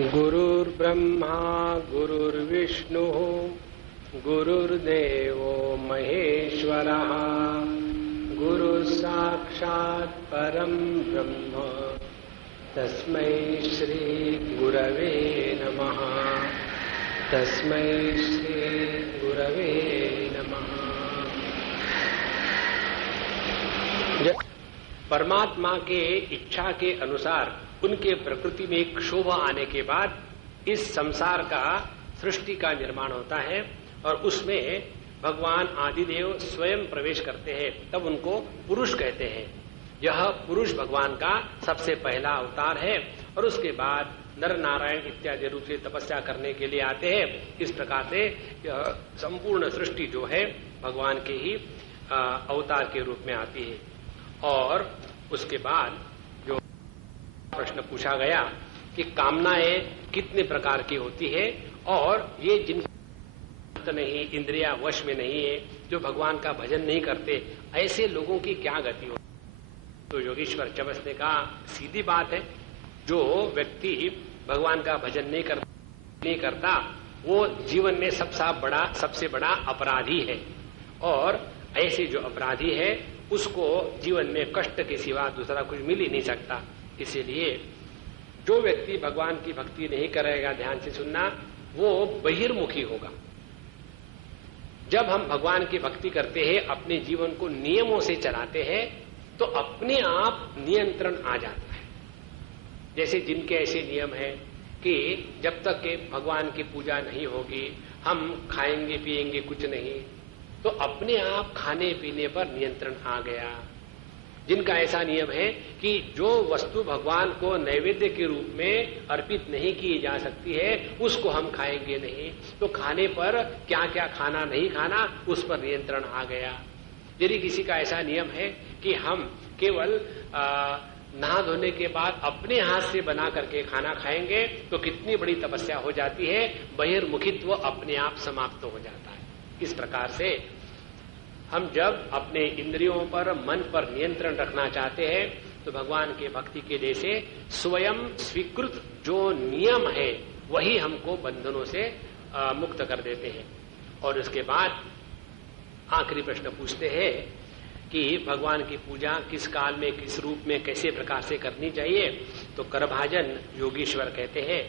गुरुर्ब्रह्मा गुरुर्विष्णुः गुरुर्देवो महेश्वरः गुरुसाक्षात् परं ब्रह्म तस्मै श्री गुरवे नमः। तस्मै श्री गुरवे नमः। परमात्मा के इच्छा के अनुसार उनके प्रकृति में एक क्षोभ आने के बाद इस संसार का सृष्टि का निर्माण होता है और उसमें भगवान आदिदेव स्वयं प्रवेश करते हैं, तब उनको पुरुष कहते हैं। यह पुरुष भगवान का सबसे पहला अवतार है और उसके बाद नर नारायण इत्यादि रूप से तपस्या करने के लिए आते हैं। इस प्रकार से यह संपूर्ण सृष्टि जो है भगवान के ही अवतार के रूप में आती है। और उसके बाद जो प्रश्न पूछा गया कि कामनाएं कितने प्रकार की होती है और ये जिन नहीं इंद्रिया वश में नहीं है, जो भगवान का भजन नहीं करते, ऐसे लोगों की क्या गति हो। तो योगेश्वर चमस ने कहा सीधी बात है, जो व्यक्ति भगवान का भजन नहीं करता वो जीवन में सबसे बड़ा अपराधी है और ऐसे जो अपराधी है उसको जीवन में कष्ट के सिवा दूसरा कुछ मिल ही नहीं सकता। इसीलिए जो व्यक्ति भगवान की भक्ति नहीं करेगा, ध्यान से सुनना, वो बहिर्मुखी होगा। जब हम भगवान की भक्ति करते हैं, अपने जीवन को नियमों से चलाते हैं, तो अपने आप नियंत्रण आ जाता है। जैसे जिनके ऐसे नियम है कि जब तक के भगवान की पूजा नहीं होगी हम खाएंगे पिएंगे कुछ नहीं, तो अपने आप खाने पीने पर नियंत्रण आ गया। जिनका ऐसा नियम है कि जो वस्तु भगवान को नैवेद्य के रूप में अर्पित नहीं की जा सकती है उसको हम खाएंगे नहीं, तो खाने पर क्या क्या खाना नहीं खाना उस पर नियंत्रण आ गया। यदि किसी का ऐसा नियम है कि हम केवल नहा धोने के बाद अपने हाथ से बना करके खाना खाएंगे, तो कितनी बड़ी तपस्या हो जाती है, बहिर्मुखित्व अपने आप समाप्त हो जाता है। इस प्रकार से हम जब अपने इंद्रियों पर मन पर नियंत्रण रखना चाहते हैं तो भगवान के भक्ति के जैसे स्वयं स्वीकृत जो नियम है वही हमको बंधनों से मुक्त कर देते हैं। और उसके बाद आखिरी प्रश्न पूछते हैं कि भगवान की पूजा किस काल में किस रूप में कैसे प्रकार से करनी चाहिए। तो करभाजन योगीश्वर कहते हैं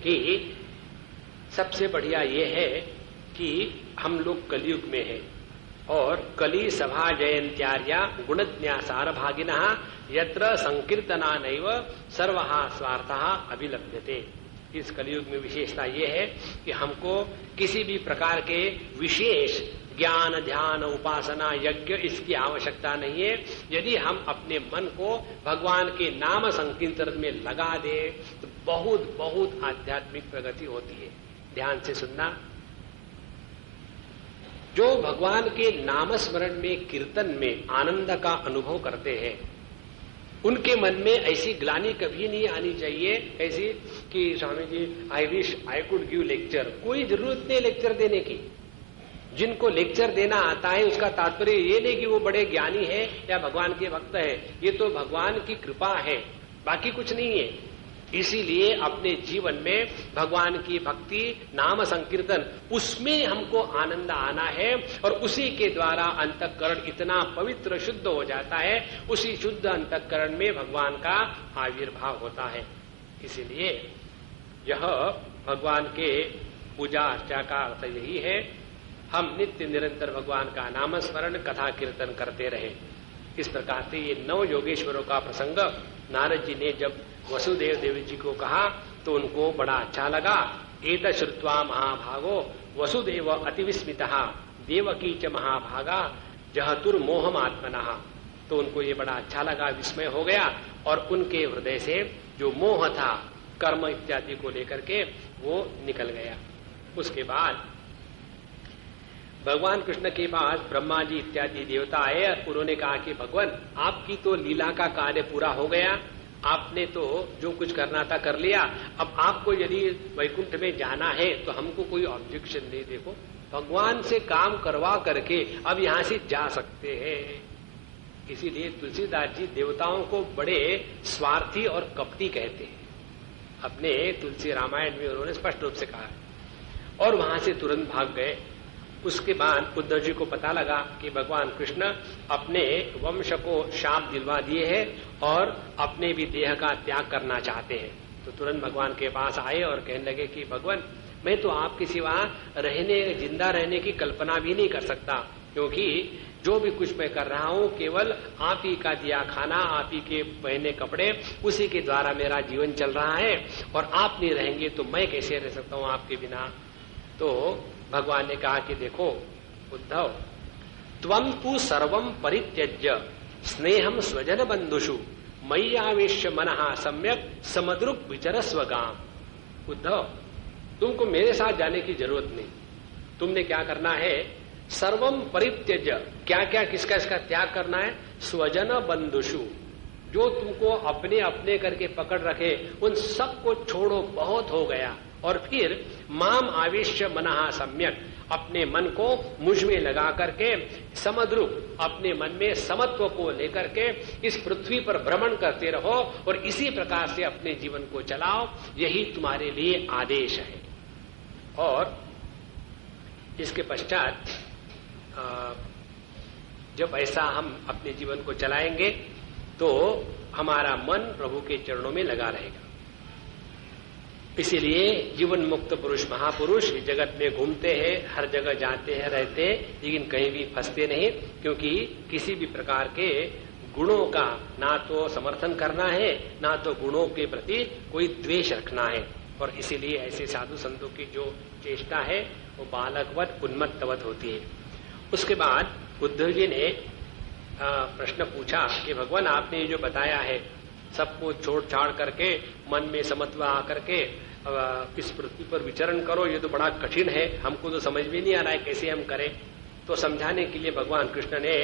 कि सबसे बढ़िया ये है कि हम लोग कलयुग में हैं और कली सभा जयंत्यार्या गुणज्ञासार भागिना यत्र संकीर्तना नैव सर्वहा स्वार्थः अभिलभ्यते। इस कलयुग में विशेषता ये है कि हमको किसी भी प्रकार के विशेष ज्ञान ध्यान उपासना यज्ञ इसकी आवश्यकता नहीं है। यदि हम अपने मन को भगवान के नाम संकीर्तन में लगा दे तो बहुत बहुत आध्यात्मिक प्रगति होती है। ध्यान से सुनना, जो भगवान के नाम स्मरण में कीर्तन में आनंद का अनुभव करते हैं उनके मन में ऐसी ग्लानि कभी नहीं आनी चाहिए ऐसी कि Swami ji I wish I could give lecture. कोई जरूरत नहीं लेक्चर देने की। जिनको लेक्चर देना आता है उसका तात्पर्य ये नहीं कि वो बड़े ज्ञानी है या भगवान के भक्त है, ये तो भगवान की कृपा है, बाकी कुछ नहीं है। इसीलिए अपने जीवन में भगवान की भक्ति नाम संकीर्तन उसमें हमको आनंद आना है और उसी के द्वारा अंतःकरण इतना पवित्र शुद्ध हो जाता है, उसी शुद्ध अंतःकरण में भगवान का आविर्भाव होता है। इसीलिए यह भगवान के पूजा अर्चा का अर्थ यही है, हम नित्य निरंतर भगवान का नाम स्मरण कथा कीर्तन करते रहे। इस प्रकार से ये 9 योगेश्वरों का प्रसंग नारद जी ने जब वसुदेव देव जी को कहा तो उनको बड़ा अच्छा लगा। एत श्रुत्वा महाभागो वसुदेव अतिविस्मितः देवकी च महाभागा जहतुर्मोहमात्मनः। तो उनको ये बड़ा अच्छा लगा, विस्मय हो गया और उनके हृदय से जो मोह था कर्म इत्यादि को लेकर के वो निकल गया। उसके बाद भगवान कृष्ण के पास ब्रह्मा जी इत्यादि देवता आए और उन्होंने कहा कि भगवान आपकी तो लीला का कार्य पूरा हो गया, आपने तो जो कुछ करना था कर लिया, अब आपको यदि वैकुंठ में जाना है तो हमको कोई ऑब्जेक्शन नहीं। देखो भगवान से काम करवा करके अब यहाँ से जा सकते हैं। इसीलिए तुलसीदास जी देवताओं को बड़े स्वार्थी और कपटी कहते हैं। अपने तुलसी रामायण में उन्होंने स्पष्ट रूप से कहा है। और वहां से तुरंत भाग गए। उसके बाद उद्धव जी को पता लगा कि भगवान कृष्ण अपने वंश को शाप दिलवा दिए हैं और अपने भी देह का त्याग करना चाहते हैं। तो तुरंत भगवान के पास आए और कहने लगे कि भगवान, मैं तो आपके सिवा जिंदा रहने की कल्पना भी नहीं कर सकता, क्योंकि जो भी कुछ मैं कर रहा हूं केवल आप ही का दिया खाना, आप ही के पहने कपड़े, उसी के द्वारा मेरा जीवन चल रहा है, और आप नहीं रहेंगे तो मैं कैसे रह सकता हूं आपके बिना। तो भगवान ने कहा कि देखो उद्धव, त्वं तु सर्वं परित्यज्य स्नेहम स्वजन बंधुषु मय्यावेश्य मनः सम्यक समद्रुक विचरस्व गाम। उद्धव, तुमको मेरे साथ जाने की जरूरत नहीं। तुमने क्या करना है, सर्वम परित्यज्य, क्या क्या किसका इसका त्याग करना है, स्वजन बंधुषु, जो तुमको अपने अपने करके पकड़ रखे उन सबको छोड़ो, बहुत हो गया। और फिर माम आवेश्य मनः सम्यक, अपने मन को मुझ में लगा करके समद्रुप, अपने मन में समत्व को लेकर के इस पृथ्वी पर भ्रमण करते रहो और इसी प्रकार से अपने जीवन को चलाओ, यही तुम्हारे लिए आदेश है। और इसके पश्चात जब ऐसा हम अपने जीवन को चलाएंगे तो हमारा मन प्रभु के चरणों में लगा रहेगा। इसीलिए जीवन मुक्त पुरुष महापुरुष इस जगत में घूमते हैं, हर जगह जाते हैं, रहते हैं, लेकिन कहीं भी फंसते नहीं, क्योंकि किसी भी प्रकार के गुणों का ना तो समर्थन करना है, ना तो गुणों के प्रति कोई द्वेष रखना है। और इसीलिए ऐसे साधु संतों की जो चेष्टा है वो बालकवत उन्मत्तवत होती है। उसके बाद उद्धव जी ने प्रश्न पूछा कि भगवान, आपने ये जो बताया है सबको छोड़ छाड़ करके मन में समत्व आकर के इस पृथ्वी पर विचरण करो, ये तो बड़ा कठिन है, हमको तो समझ में नहीं आ रहा है कैसे हम करें। तो समझाने के लिए भगवान कृष्ण ने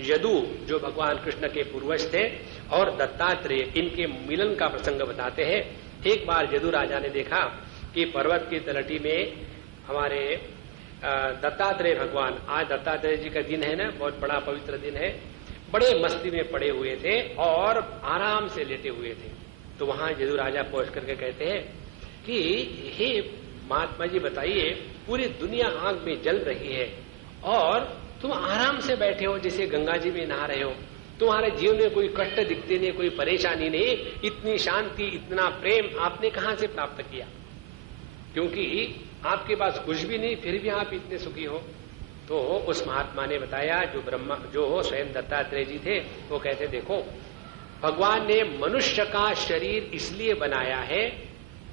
यदु, जो भगवान कृष्ण के पूर्वज थे, और दत्तात्रेय, इनके मिलन का प्रसंग बताते हैं। एक बार यदु राजा ने देखा कि पर्वत की तलहटी में हमारे दत्तात्रेय भगवान, आज दत्तात्रेय जी का दिन है ना, बहुत बड़ा पवित्र दिन है, बड़े मस्ती में पड़े हुए थे और आराम से लेटे हुए थे। तो वहां यदु राजा पहुंच करके कहते हैं कि हे महात्मा जी, बताइए, पूरी दुनिया आग में जल रही है और तुम आराम से बैठे हो जैसे गंगा जी में नहा रहे हो, तुम्हारे जीवन में कोई कष्ट दिखते नहीं, कोई परेशानी नहीं, इतनी शांति, इतना प्रेम आपने कहां से प्राप्त किया? क्योंकि आपके पास कुछ भी नहीं, फिर भी आप इतने सुखी हो। तो उस महात्मा ने बताया, जो स्वयं दत्तात्रेय जी थे, वो कहते, देखो, भगवान ने मनुष्य का शरीर इसलिए बनाया है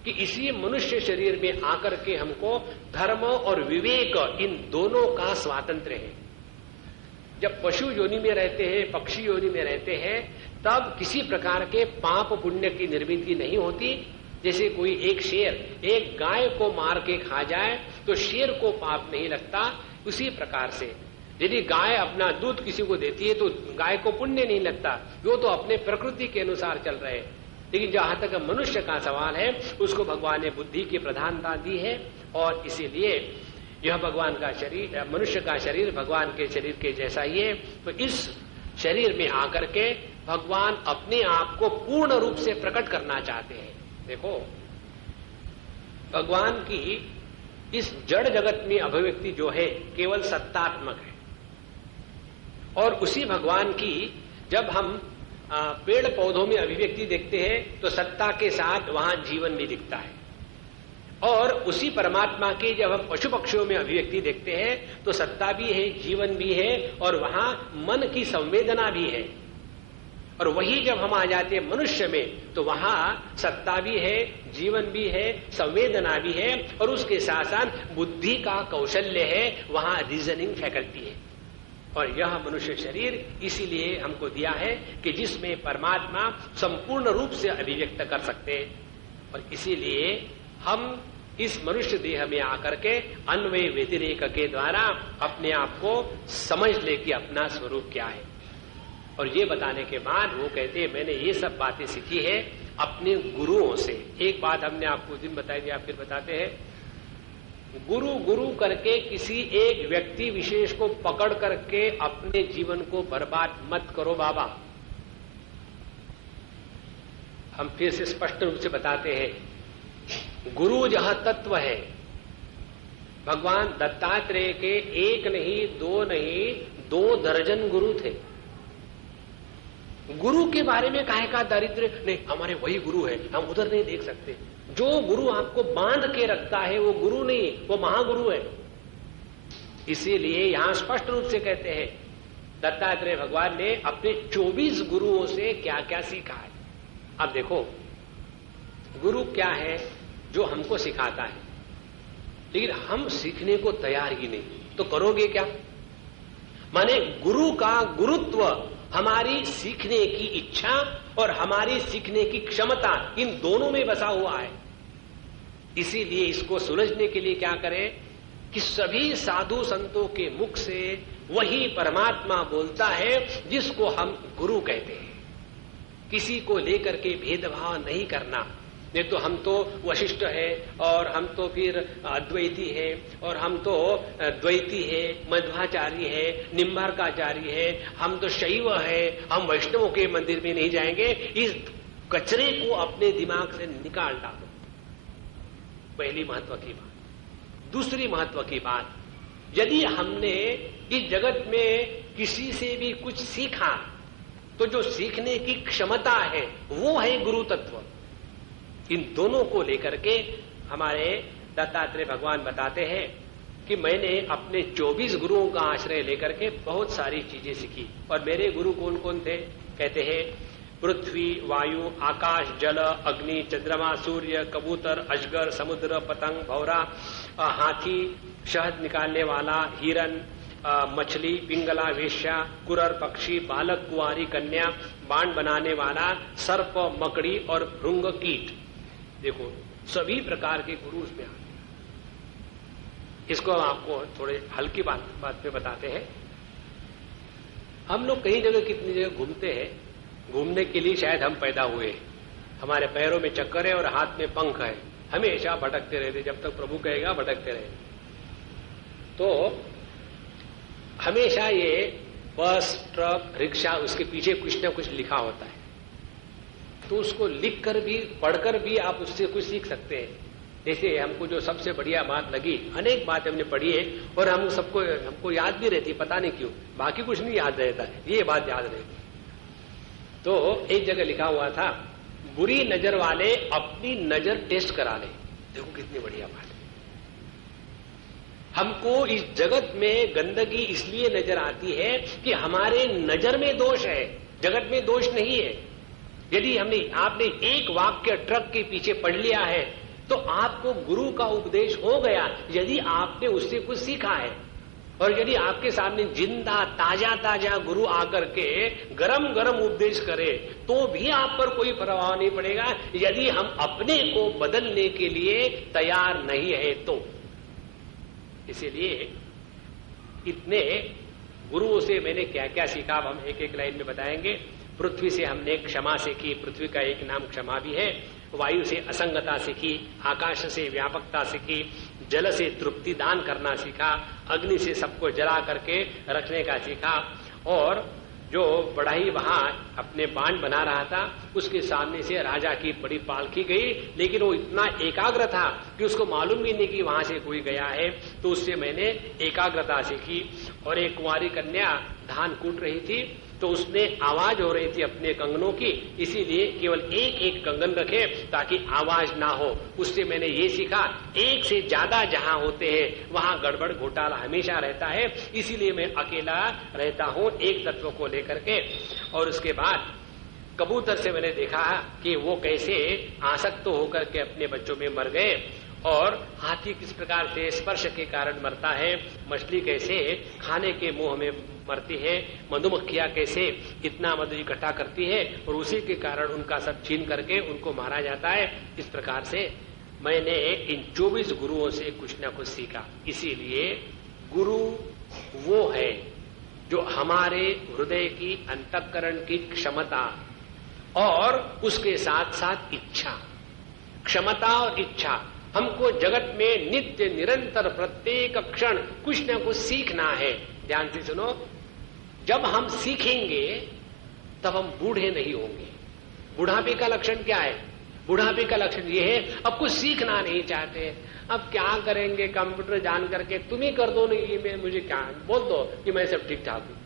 कि इसी मनुष्य शरीर में आकर के हमको धर्म और विवेक, इन दोनों का स्वातंत्र्य है। जब पशु योनि में रहते हैं, पक्षी योनि में रहते हैं, तब किसी प्रकार के पाप पुण्य की निर्मिति नहीं होती। जैसे कोई एक शेर एक गाय को मार के खा जाए तो शेर को पाप नहीं लगता, उसी प्रकार से यदि गाय अपना दूध किसी को देती है तो गाय को पुण्य नहीं लगता, वो तो अपने प्रकृति के अनुसार चल रहे हैं। लेकिन जहां तक मनुष्य का सवाल है, उसको भगवान ने बुद्धि की प्रधानता दी है, और इसीलिए यह भगवान का शरीर, मनुष्य का शरीर भगवान के शरीर के जैसा ही है। तो इस शरीर में आकर के भगवान अपने आप को पूर्ण रूप से प्रकट करना चाहते हैं। देखो, भगवान की इस जड़ जगत में अभिव्यक्ति जो है केवल सत्तात्मक है, और उसी भगवान की जब हम पेड़ पौधों में अभिव्यक्ति देखते हैं तो सत्ता के साथ वहां जीवन भी दिखता है, और उसी परमात्मा की जब हम पशु पक्षियों में अभिव्यक्ति देखते हैं तो सत्ता भी है, जीवन भी है, और वहां मन की संवेदना भी है। और वही जब हम आ जाते हैं मनुष्य में तो वहां सत्ता भी है, जीवन भी है, संवेदना भी है, और उसके साथ साथ बुद्धि का कौशल्य है, वहां रीजनिंग फैकल्टी है। और यह मनुष्य शरीर इसीलिए हमको दिया है कि जिसमें परमात्मा संपूर्ण रूप से अभिव्यक्त कर सकते हैं। और इसीलिए हम इस मनुष्य देह में आकर के अन्वय व्यतिरेक के द्वारा अपने आप को समझ ले कि अपना स्वरूप क्या है। और ये बताने के बाद वो कहते हैं, मैंने ये सब बातें सीखी है अपने गुरुओं से। एक बात हमने आपको दिन बताई थी, आप फिर बताते हैं, गुरु गुरु करके किसी एक व्यक्ति विशेष को पकड़ करके अपने जीवन को बर्बाद मत करो बाबा। हम फिर से स्पष्ट रूप से बताते हैं गुरु जह तत्व है। भगवान दत्तात्रेय के एक नहीं, दो नहीं, 2 दर्जन गुरु थे। गुरु के बारे में काहे का दारिद्र्य, नहीं हमारे वही गुरु है, हम उधर नहीं देख सकते। जो गुरु आपको बांध के रखता है वो गुरु नहीं, वो महागुरु है। इसीलिए यहां स्पष्ट रूप से कहते हैं दत्तात्रेय भगवान ने अपने 24 गुरुओं से क्या क्या सीखा है। अब देखो, गुरु क्या है? जो हमको सिखाता है, लेकिन हम सीखने को तैयार ही नहीं, तो करोगे क्या? माने गुरु का गुरुत्व हमारी सीखने की इच्छा और हमारी सीखने की क्षमता, इन दोनों में बसा हुआ है। इसीलिए इसको सुलझने के लिए क्या करें कि सभी साधु संतों के मुख से वही परमात्मा बोलता है जिसको हम गुरु कहते हैं। किसी को लेकर के भेदभाव नहीं करना, नहीं तो हम तो वशिष्ठ है और हम तो फिर अद्वैती है और हम तो द्वैती है, मध्वाचार्य है, निम्बार्काचार्य है, हम तो शैव है, हम वैष्णवों के मंदिर में नहीं जाएंगे। इस कचरे को अपने दिमाग से निकाल डालो। पहली महत्व की बात। दूसरी महत्व की बात, यदि हमने इस जगत में किसी से भी कुछ सीखा तो जो सीखने की क्षमता है वो है गुरु तत्व। इन दोनों को लेकर के हमारे दत्तात्रेय भगवान बताते हैं कि मैंने अपने 24 गुरुओं का आश्रय लेकर के बहुत सारी चीजें सीखी। और मेरे गुरु कौन कौन थे? कहते हैं पृथ्वी, वायु, आकाश, जल, अग्नि, चंद्रमा, सूर्य, कबूतर, अजगर, समुद्र, पतंग, भौरा, हाथी, शहद निकालने वाला, हिरन, मछली, पिंगला, वेश्या, कुरर, पक्षी, बालक, कुंवारी, कन्या, बाण बनाने वाला, सर्प, मकड़ी और भृंग कीट। देखो, सभी प्रकार के गुरु उसमें आते हैं। इसको आपको थोड़े हल्की बात पे बताते हैं। हम लोग कई जगह, कितनी जगह घूमते हैं। घूमने के लिए शायद हम पैदा हुए, हमारे पैरों में चक्कर है और हाथ में पंख है, हमेशा भटकते रहते, जब तक प्रभु कहेगा भटकते रहे। तो हमेशा ये बस, ट्रक, रिक्शा, उसके पीछे कुछ ना कुछ लिखा होता है, तो उसको लिखकर भी, पढ़कर भी आप उससे कुछ सीख सकते हैं। जैसे हमको जो सबसे बढ़िया बात लगी, अनेक बात हमने पढ़ी है और हमको याद भी रहती, पता नहीं क्यों, बाकी कुछ नहीं याद रहता है, ये बात याद रहती। तो एक जगह लिखा हुआ था, बुरी नजर वाले अपनी नजर टेस्ट करा ले। देखो कितनी बढ़िया बात है। हमको इस जगत में गंदगी इसलिए नजर आती है कि हमारे नजर में दोष है, जगत में दोष नहीं है। यदि आपने एक वाक्य ट्रक के पीछे पढ़ लिया है तो आपको गुरु का उपदेश हो गया, यदि आपने उससे कुछ सीखा है। और यदि आपके सामने जिंदा ताजा गुरु आकर के गरम गरम उपदेश करे तो भी आप पर कोई प्रभाव नहीं पड़ेगा, यदि हम अपने को बदलने के लिए तैयार नहीं है तो। इसीलिए इतने गुरुओं से मैंने क्या क्या सीखा, अब हम एक एक लाइन में बताएंगे। पृथ्वी से हमने क्षमा सीखी, पृथ्वी का एक नाम क्षमा भी है। वायु से असंगता सीखी, आकाश से व्यापकता सीखी, जल से तृप्ति दान करना सीखा, अग्नि से सबको जला करके रखने का सीखा। और जो बढ़ाई वहां अपने बाण बना रहा था, उसके सामने से राजा की बड़ी पालकी गई, लेकिन वो इतना एकाग्र था कि उसको मालूम भी नहीं कि वहां से कोई गया है। तो उससे मैंने एकाग्रता सीखी। और एक कुंवारी कन्या धान कूट रही थी, तो उसने आवाज हो रही थी अपने कंगनों की, इसीलिए केवल एक एक कंगन रखे ताकि आवाज ना हो। उससे मैंने ये सीखा, एक से ज्यादा जहां होते हैं वहां गड़बड़ घोटाला हमेशा रहता है, इसीलिए मैं अकेला रहता हूं एक तत्व को लेकर के। और उसके बाद कबूतर से मैंने देखा कि वो कैसे आसक्त होकर के अपने बच्चों में मर गए, और हाथी किस प्रकार से स्पर्श के कारण मरता है, मछली कैसे खाने के मोह में मरती है, मधुमक्खियां कैसे इतना मधु इकट्ठा करती है और उसी के कारण उनका सब छीन करके उनको मारा जाता है। इस प्रकार से मैंने इन 24 गुरुओं से कुछ न कुछ सीखा। इसीलिए गुरु वो है जो हमारे हृदय की, अंतःकरण की क्षमता और उसके साथ साथ इच्छा, क्षमता और इच्छा, हमको जगत में नित्य निरंतर प्रत्येक क्षण कुछ न कुछ सीखना है। ध्यान से सुनो, जब हम सीखेंगे तब हम बूढ़े नहीं होंगे। बुढ़ापे का लक्षण क्या है? बुढ़ापे का लक्षण ये है, अब कुछ सीखना नहीं चाहते। अब क्या करेंगे, कंप्यूटर जान करके तुम ही कर दो ना, ये मैं मुझे क्या बोल दो कि मैं सब ठीक ठाक हूं।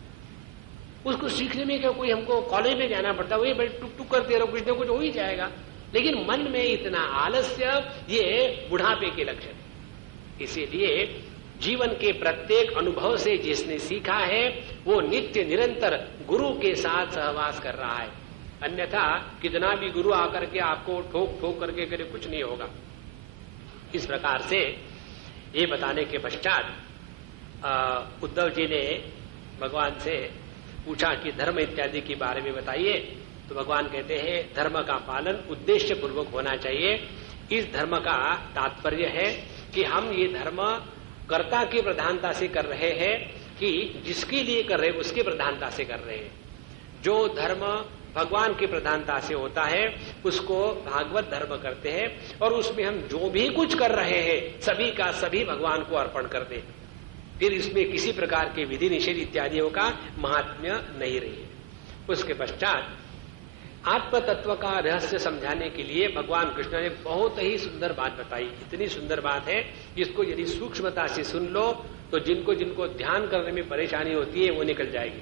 उसको सीखने में क्या कोई हमको कॉलेज में जाना पड़ता, वही बड़े टुक टुक करते रहो, कुछ ना कुछ हो ही जाएगा। लेकिन मन में इतना आलस्य, ये बुढ़ापे के लक्षण। इसीलिए जीवन के प्रत्येक अनुभव से जिसने सीखा है वो नित्य निरंतर गुरु के साथ सहवास कर रहा है। अन्यथा कितना भी गुरु आकर के आपको ठोक ठोक करके करे, कुछ नहीं होगा। इस प्रकार से ये बताने के पश्चात उद्धव जी ने भगवान से पूछा कि धर्म इत्यादि के बारे में बताइए। तो भगवान कहते हैं धर्म का पालन उद्देश्य पूर्वक होना चाहिए। इस धर्म का तात्पर्य है कि हम ये धर्म कर्ता की प्रधानता से कर रहे हैं कि जिसके लिए कर रहे हैं उसकी प्रधानता से कर रहे हैं। जो धर्म भगवान की प्रधानता से होता है उसको भागवत धर्म करते हैं, और उसमें हम जो भी कुछ कर रहे हैं सभी का सभी भगवान को अर्पण कर दे। फिर इसमें किसी प्रकार के विधि निषेध इत्यादियों का महात्म्य नहीं रही है। उसके पश्चात आत्म तत्व का रहस्य समझाने के लिए भगवान कृष्ण ने बहुत ही सुंदर बात बताई। इतनी सुंदर बात है जिसको यदि सूक्ष्मता से सुन लो तो जिनको जिनको ध्यान करने में परेशानी होती है वो निकल जाएगी।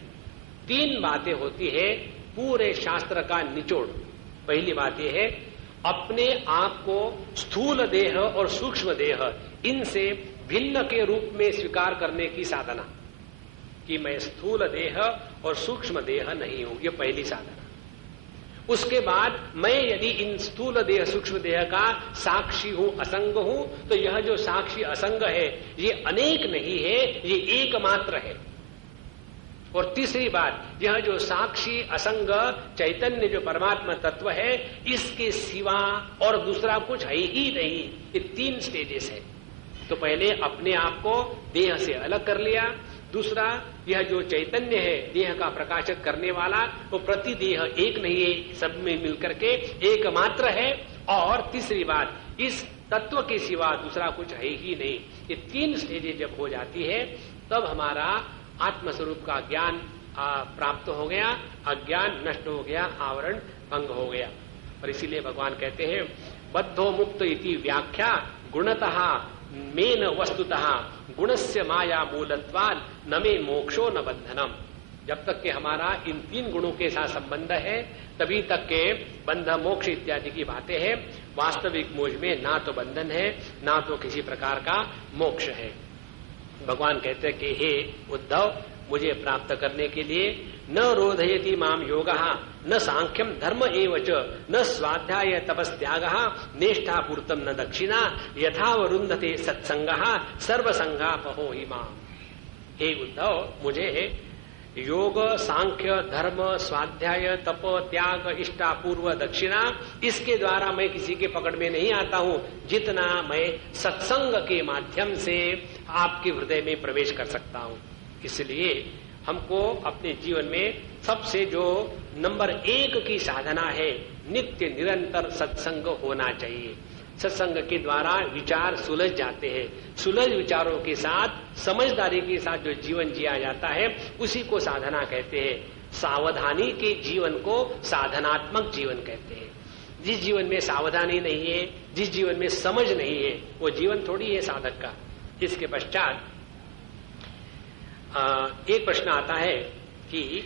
3 बातें होती है पूरे शास्त्र का निचोड़। पहली बात यह है अपने आप को स्थूल देह और सूक्ष्म देह इनसे भिन्न के रूप में स्वीकार करने की साधना, कि मैं स्थूल देह और सूक्ष्म देह नहीं हूं, ये पहली साधना। उसके बाद मैं यदि इन स्थूल देह सूक्ष्म देह का साक्षी हूं, असंग हूं, तो यह जो साक्षी असंग है ये अनेक नहीं है, ये एकमात्र है। और तीसरी बात, यह जो साक्षी असंग चैतन्य जो परमात्मा तत्व है इसके सिवा और दूसरा कुछ है ही नहीं। ये 3 स्टेजेस है। तो पहले अपने आप को देह से अलग कर लिया। दूसरा, यह जो चैतन्य है देह का प्रकाशित करने वाला, वो प्रति देह एक नहीं है, सब में मिलकर के एकमात्र है। और तीसरी बात, इस तत्व के सिवा दूसरा कुछ है ही नहीं। ये 3 स्टेजेस जब हो जाती है तब हमारा आत्मस्वरूप का ज्ञान प्राप्त हो गया, अज्ञान नष्ट हो गया, आवरण भंग हो गया। और इसीलिए भगवान कहते हैं बद्धो मुक्त इति व्याख्या गुणतः मेन वस्तुतः गुणस्य माया मूलत्वान न मे मोक्षो न बंधनम। जब तक कि हमारा इन 3 गुणों के साथ संबंध है तभी तक के बंध मोक्ष इत्यादि की बातें हैं। वास्तविक मोक्ष में ना तो बंधन है ना तो किसी प्रकार का मोक्ष है। भगवान कहते हैं कि हे उद्धव, मुझे प्राप्त करने के लिए न रोधयति माम योगः न सांख्यम धर्म एव च न स्वाध्याय तपस्त्यागः नेष्ठापूर्तम न दक्षिणा यथावरुन्धते सत्संगः सर्वसंगापहो इमाम। हे उद्धव, मुझे योग सांख्य धर्म स्वाध्याय तप त्याग इष्टापूर्व दक्षिणा इसके द्वारा मैं किसी के पकड़ में नहीं आता हूं, जितना मैं सत्संग के माध्यम से आपके हृदय में प्रवेश कर सकता हूं। इसलिए हमको अपने जीवन में सबसे जो नंबर 1 की साधना है, नित्य निरंतर सत्संग होना चाहिए। सत्संग के द्वारा विचार सुलझ जाते हैं। सुलझ विचारों के साथ समझदारी के साथ जो जीवन जिया जाता है उसी को साधना कहते हैं। सावधानी के जीवन को साधनात्मक जीवन कहते हैं। जिस जीवन में सावधानी नहीं है, जिस जीवन में समझ नहीं है, वो जीवन थोड़ी है साधक का। इसके पश्चात एक प्रश्न आता है कि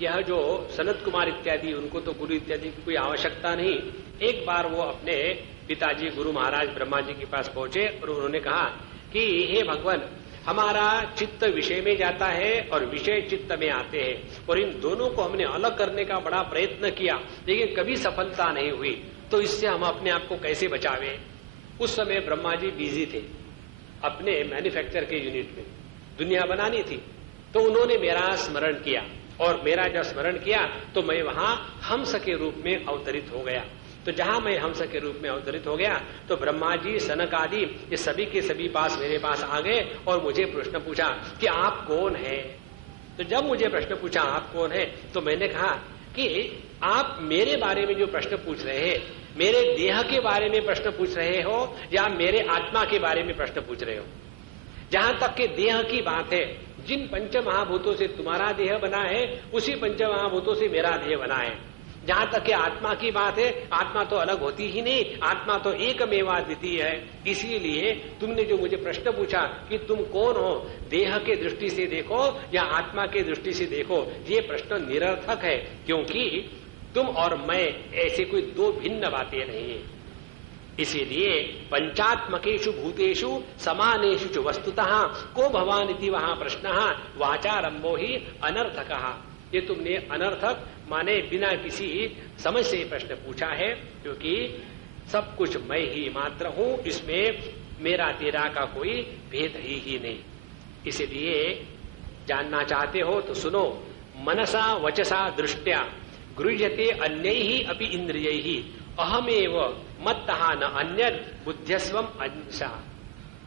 यह जो सनत कुमार इत्यादि, उनको तो गुरु इत्यादि की कोई आवश्यकता नहीं। एक बार वो अपने पिताजी गुरु महाराज ब्रह्मा जी के पास पहुंचे और उन्होंने कहा कि हे भगवान, हमारा चित्त विषय में जाता है और विषय चित्त में आते हैं, और इन दोनों को हमने अलग करने का बड़ा प्रयत्न किया लेकिन कभी सफलता नहीं हुई, तो इससे हम अपने आप को कैसे बचावे। उस समय ब्रह्मा जी बिजी थे अपने मैन्युफैक्चर के यूनिट में, दुनिया बनानी थी। तो उन्होंने मेरा स्मरण किया, और मेरा जब स्मरण किया तो मैं वहां हंस के रूप में अवतरित हो गया। तो जहां मैं हंस के रूप में अवतरित हो गया तो ब्रह्मा जी सनक आदि ये सभी के सभी पास मेरे पास आ गए और मुझे प्रश्न पूछा कि आप कौन है। तो जब मुझे प्रश्न पूछा आप कौन है, तो मैंने कहा कि आप मेरे बारे में जो प्रश्न पूछ रहे हैं, मेरे देह के बारे में प्रश्न पूछ रहे हो या मेरे आत्मा के बारे में प्रश्न पूछ रहे हो। जहां तक के देह की बात है, जिन पंच महाभूतों से तुम्हारा देह बना है उसी पंच महाभूतों से मेरा देह बना है। जहां तक कि आत्मा की बात है, आत्मा तो अलग होती ही नहीं, आत्मा तो एकमेवा द्वितीय है। इसीलिए तुमने जो मुझे प्रश्न पूछा कि तुम कौन हो, देह के दृष्टि से देखो या आत्मा के दृष्टि से देखो, ये प्रश्न निरर्थक है, क्योंकि तुम और मैं ऐसे कोई दो भिन्न बातें नहीं है। इसीलिए पंचात्मकेषु भूतेषु समानेषु च वस्तुतः को भवान इति वहां प्रश्न वाचारंभो ही अनर्थकः। ये तुमने अनर्थक माने बिना किसी समझ से प्रश्न पूछा है, क्योंकि सब कुछ मैं ही मात्र हूं, इसमें मेरा तेरा का कोई भेद ही नहीं। इसलिए जानना चाहते हो तो सुनो। मनसा वचसा दृष्टया गृह्यते अन्यैः अपि इंद्रियैः अहमेव मत्तः न अन्यत् बुद्ध्यस्वम अंशा।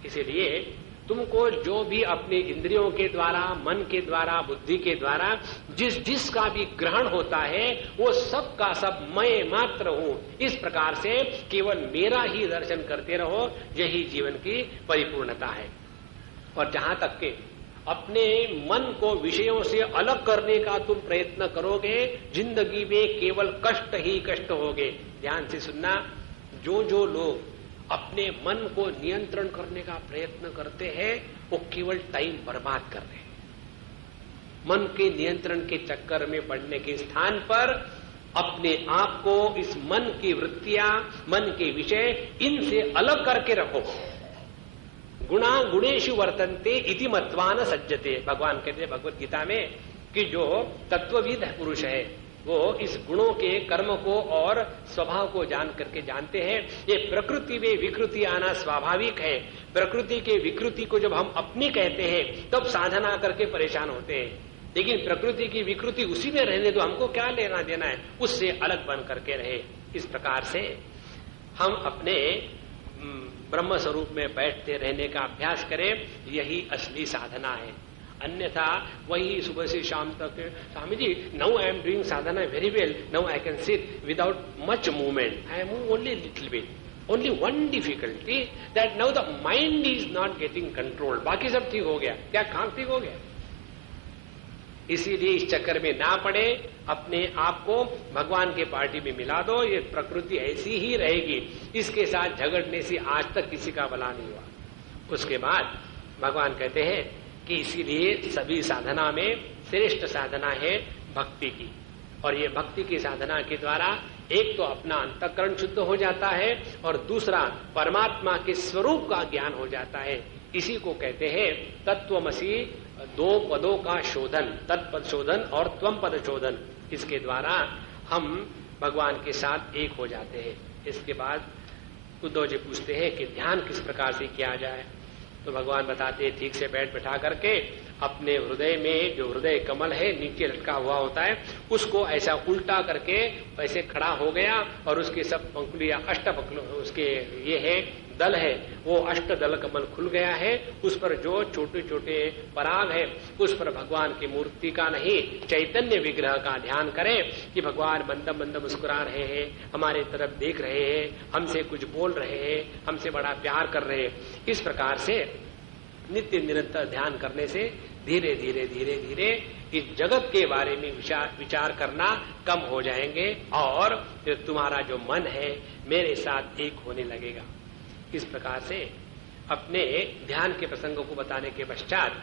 इसलिए तुमको जो भी अपने इंद्रियों के द्वारा, मन के द्वारा, बुद्धि के द्वारा जिसका भी ग्रहण होता है, वो सब का सब मैं मात्र हूं, इस प्रकार से केवल मेरा ही दर्शन करते रहो, यही जीवन की परिपूर्णता है। और जहां तक के अपने मन को विषयों से अलग करने का तुम प्रयत्न करोगे, जिंदगी में केवल कष्ट ही कष्ट होगे। ध्यान से सुनना, जो लोग अपने मन को नियंत्रण करने का प्रयत्न करते हैं, वो केवल टाइम बर्बाद कर रहे हैं। मन के नियंत्रण के चक्कर में पड़ने के स्थान पर अपने आप को, इस मन की वृत्तियां, मन के विषय, इनसे अलग करके रखो। गुणा गुणेषु वर्तन्ते इति मत्वा न सज्जते। भगवान कहते हैं भगवत गीता में कि जो तत्वविद पुरुष है, वो इस गुणों के, कर्म को और स्वभाव को जान करके जानते हैं। ये प्रकृति में विकृति आना स्वाभाविक है। प्रकृति के विकृति को जब हम अपनी कहते हैं तब साधना करके परेशान होते हैं, लेकिन प्रकृति की विकृति उसी में रहने दो, हमको क्या लेना देना है, उससे अलग बन करके रहे। इस प्रकार से हम अपने ब्रह्म स्वरूप में बैठते रहने का अभ्यास करें, यही असली साधना है। अन्यथा वही सुबह से शाम तक, Swami ji now I am doing sadhana very well, now I can sit without much movement, I move only little bit, only one difficulty that now the mind is not getting control, बाकी सब ठीक हो गया। क्या काम ठीक हो गया? इसीलिए इस चक्कर में ना पड़े, अपने आप को भगवान के पार्टी में मिला दो। ये प्रकृति ऐसी ही रहेगी, इसके साथ झगड़ने से आज तक किसी का भला नहीं हुआ। उसके बाद भगवान कहते हैं कि इसीलिए सभी साधना में श्रेष्ठ साधना है भक्ति की, और ये भक्ति की साधना के द्वारा एक तो अपना अंतःकरण शुद्ध हो जाता है और दूसरा परमात्मा के स्वरूप का ज्ञान हो जाता है। इसी को कहते हैं तत्वमसी, दो पदों का शोधन, तत्पद शोधन और त्वम पद शोधन। इसके द्वारा हम भगवान के साथ एक हो जाते हैं। इसके बाद उद्धव जी पूछते हैं कि ध्यान किस प्रकार से किया जाए, तो भगवान बताते हैं ठीक से बैठा करके अपने हृदय में जो हृदय कमल है नीचे लटका हुआ होता है, उसको ऐसा उल्टा करके ऐसे खड़ा हो गया और उसके सब पंखुड़ियां, अष्ट उसके ये है दल है, वो अष्ट दल कमल खुल गया है। उस पर जो छोटे छोटे पराग है, उस पर भगवान की मूर्ति का नहीं, चैतन्य विग्रह का ध्यान करें कि भगवान मंदम मंदम मुस्कुरा रहे हैं, हमारे तरफ देख रहे हैं, हमसे कुछ बोल रहे हैं, हमसे बड़ा प्यार कर रहे हैं। इस प्रकार से नित्य निरंतर ध्यान करने से धीरे धीरे धीरे धीरे इस जगत के बारे में विचार करना कम हो जाएंगे और फिर तुम्हारा जो मन है मेरे साथ एक होने लगेगा। इस प्रकार से अपने ध्यान के प्रसंगों को बताने के पश्चात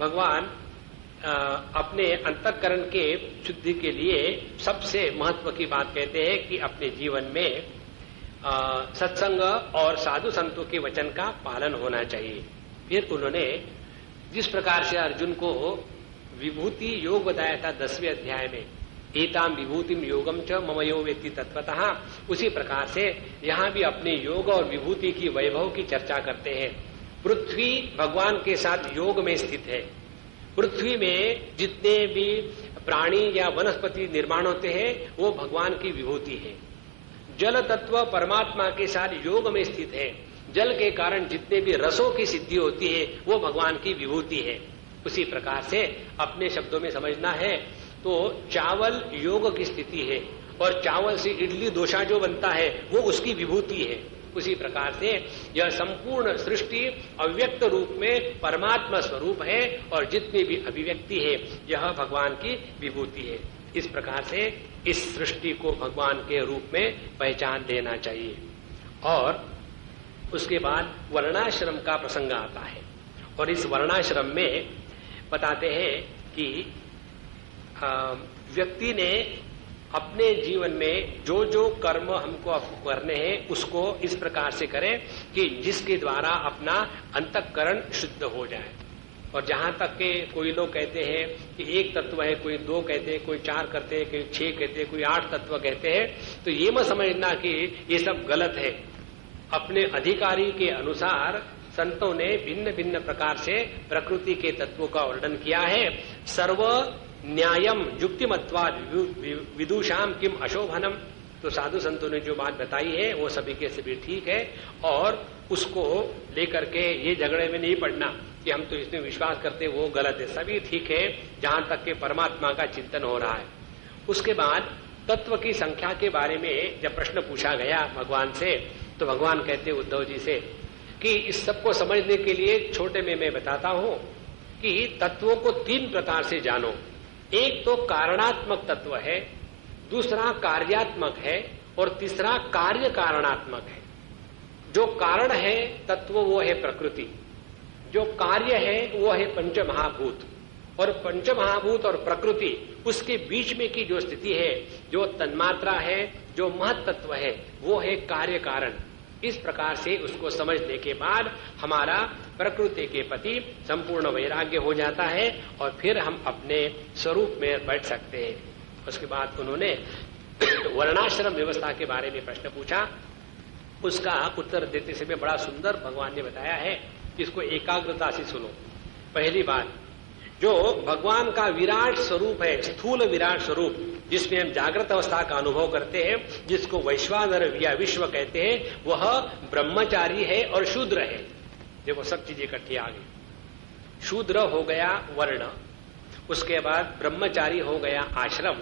भगवान अपने अंतःकरण के शुद्धि के लिए सबसे महत्व की बात कहते हैं कि अपने जीवन में सत्संग और साधु संतों के वचन का पालन होना चाहिए। फिर उन्होंने जिस प्रकार से अर्जुन को विभूति योग बताया था 10वें अध्याय में, एताम विभूतिम योगम च मम यो वेत्ति तत्वतः, उसी प्रकार से यहाँ भी अपने योग और विभूति की वैभव की चर्चा करते हैं। पृथ्वी भगवान के साथ योग में स्थित है। पृथ्वी में जितने भी प्राणी या वनस्पति निर्माण होते हैं वो भगवान की विभूति है। जल तत्व परमात्मा के साथ योग में स्थित है। जल के कारण जितने भी रसों की सिद्धि होती है वो भगवान की विभूति है। उसी प्रकार से अपने शब्दों में समझना है तो चावल योग की स्थिति है और चावल से इडली डोसा जो बनता है वो उसकी विभूति है। उसी प्रकार से यह संपूर्ण सृष्टि अव्यक्त रूप में परमात्मा स्वरूप है और जितनी भी अभिव्यक्ति है यह भगवान की विभूति है। इस प्रकार से इस सृष्टि को भगवान के रूप में पहचान लेना चाहिए। और उसके बाद वर्णाश्रम का प्रसंग आता है और इस वर्णाश्रम में बताते हैं कि व्यक्ति ने अपने जीवन में जो जो कर्म हमको करने हैं उसको इस प्रकार से करें कि जिसके द्वारा अपना अंतःकरण शुद्ध हो जाए। और जहां तक के कोई लोग कहते हैं कि एक तत्व है, कोई 2 कहते हैं, कोई 4 कहते हैं, कोई 6 कहते हैं, कोई 8 तत्व कहते हैं, तो ये मत समझना कि ये सब गलत है। अपने अधिकारी के अनुसार संतों ने भिन्न भिन्न प्रकार से प्रकृति के तत्वों का वर्णन किया है। सर्व न्यायम युक्तिमत्वाद विदुषाम किम अशोभनम, तो साधु संतों ने जो बात बताई है वो सभी के सभी ठीक है और उसको लेकर के ये झगड़े में नहीं पड़ना कि हम तो इसमें विश्वास करते वो गलत है, सभी ठीक है जहां तक के परमात्मा का चिंतन हो रहा है। उसके बाद तत्व की संख्या के बारे में जब प्रश्न पूछा गया भगवान से, तो भगवान कहते उद्धव जी से कि इस सबको समझने के लिए छोटे में मैं बताता हूं कि तत्वों को 3 प्रकार से जानो। एक तो कारणात्मक तत्व है, दूसरा कार्यात्मक है और तीसरा कार्य कारणात्मक है। जो कारण है तत्व वो है प्रकृति, जो कार्य है वो है पंचमहाभूत, और पंचमहाभूत और प्रकृति उसके बीच में की जो स्थिति है, जो तन्मात्रा है, जो महत तत्व है, वो है कार्य कारण। इस प्रकार से उसको समझने के बाद हमारा प्रकृति के प्रति संपूर्ण वैराग्य हो जाता है और फिर हम अपने स्वरूप में बैठ सकते हैं। उसके बाद उन्होंने वर्णाश्रम व्यवस्था के बारे में प्रश्न पूछा। उसका उत्तर देते समय बड़ा सुंदर भगवान ने बताया है कि इसको एकाग्रता से सुनो। पहली बात, जो भगवान का विराट स्वरूप है, स्थूल विराट स्वरूप, जिसमें हम जागृत अवस्था का अनुभव करते हैं, जिसको वैश्वानर या विश्व कहते हैं, वह ब्रह्मचारी है और शूद्र है। देखो सब चीजें इकट्ठी आ गई। शूद्र हो गया वर्ण, उसके बाद ब्रह्मचारी हो गया आश्रम,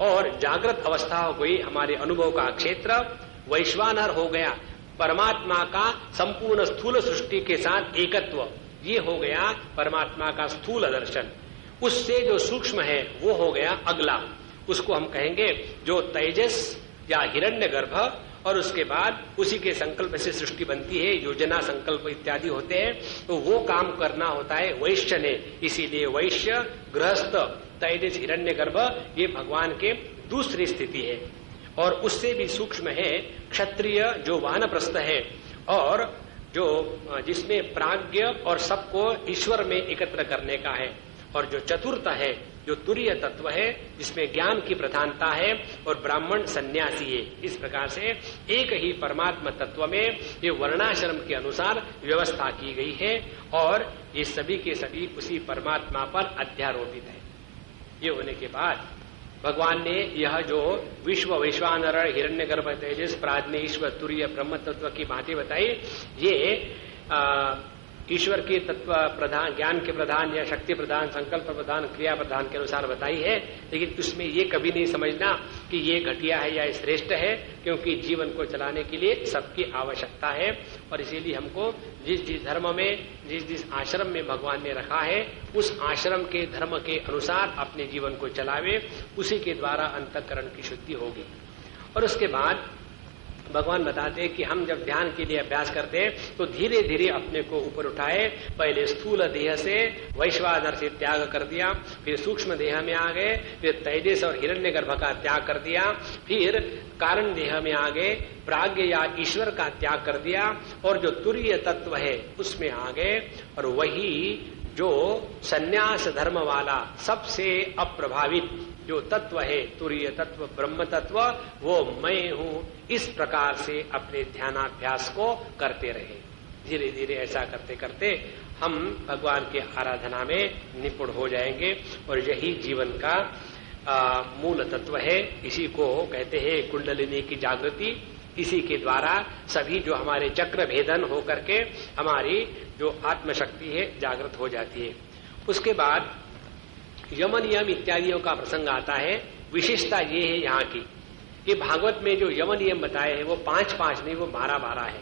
और जागृत अवस्था हो गई हमारे अनुभव का क्षेत्र। वैश्वानर हो गया परमात्मा का संपूर्ण स्थूल सृष्टि के साथ एकत्व, ये हो गया परमात्मा का स्थूल दर्शन। उससे जो सूक्ष्म है वो हो गया अगला, उसको हम कहेंगे जो तेजस या हिरण्यगर्भ, और उसके बाद उसी के संकल्प से सृष्टि बनती है, योजना संकल्प इत्यादि होते हैं, तो वो काम करना होता है वैश्य ने। इसीलिए वैश्य, गृहस्थ, तेजस, हिरण्यगर्भ ये भगवान के दूसरी स्थिति है। और उससे भी सूक्ष्म है क्षत्रिय जो वानप्रस्थ है, और जो जिसमें प्राज्ञ और सबको ईश्वर में एकत्र करने का है, और जो चतुर्थ है जो तुरीय तत्व है जिसमें ज्ञान की प्रधानता है, और ब्राह्मण सन्यासी है। इस प्रकार से एक ही परमात्मा तत्व में ये वर्णाश्रम के अनुसार व्यवस्था की गई है, और ये सभी के सभी उसी परमात्मा पर अध्यारोपित है। ये होने के बाद भगवान ने यह जो विश्व, वैश्वानर, हिरण्यगर्भ, तेजस, प्राज्ञ, ईश्वर, तुरीय, ब्रह्म तत्व की बातें बताई, ये ईश्वर के तत्व प्रधान, ज्ञान के प्रधान या शक्ति प्रधान, संकल्प प्रधान, क्रिया प्रधान के अनुसार बताई है। लेकिन उसमें ये कभी नहीं समझना कि ये घटिया है या श्रेष्ठ है, क्योंकि जीवन को चलाने के लिए सबकी आवश्यकता है। और इसीलिए हमको जिस जिस धर्म में, जिस जिस आश्रम में भगवान ने रखा है, उस आश्रम के धर्म के अनुसार अपने जीवन को चलावे, उसी के द्वारा अंतःकरण की शुद्धि होगी। और उसके बाद भगवान बताते हैं कि हम जब ध्यान के लिए अभ्यास करते हैं तो धीरे धीरे अपने को ऊपर उठाए। पहले स्थूल देह से वैश्वानर से त्याग कर दिया, फिर सूक्ष्म देह में आ गए, फिर तेजस और हिरण्यगर्भ का त्याग कर दिया, फिर कारण देह में आ गए, प्राज्ञ या ईश्वर का त्याग कर दिया, और जो तुरीय तत्व है उसमें आ गए। और वही जो सन्यास धर्म वाला सबसे अप्रभावित जो तत्व है, तुरीय तत्व, ब्रह्म तत्व, वो मैं हूं, इस प्रकार से अपने ध्यानाभ्यास को करते रहे। धीरे धीरे ऐसा करते करते हम भगवान के आराधना में निपुण हो जाएंगे, और यही जीवन का मूल तत्व है। इसी को कहते हैं कुंडलिनी की जागृति। इसी के द्वारा सभी जो हमारे चक्र भेदन हो करके हमारी जो आत्मशक्ति है जागृत हो जाती है। उसके बाद यम नियम इत्यादियों का प्रसंग आता है। विशेषता ये है यहाँ की कि भागवत में जो यम नियम बताए हैं वो 5-5 नहीं, वो 12-12 है।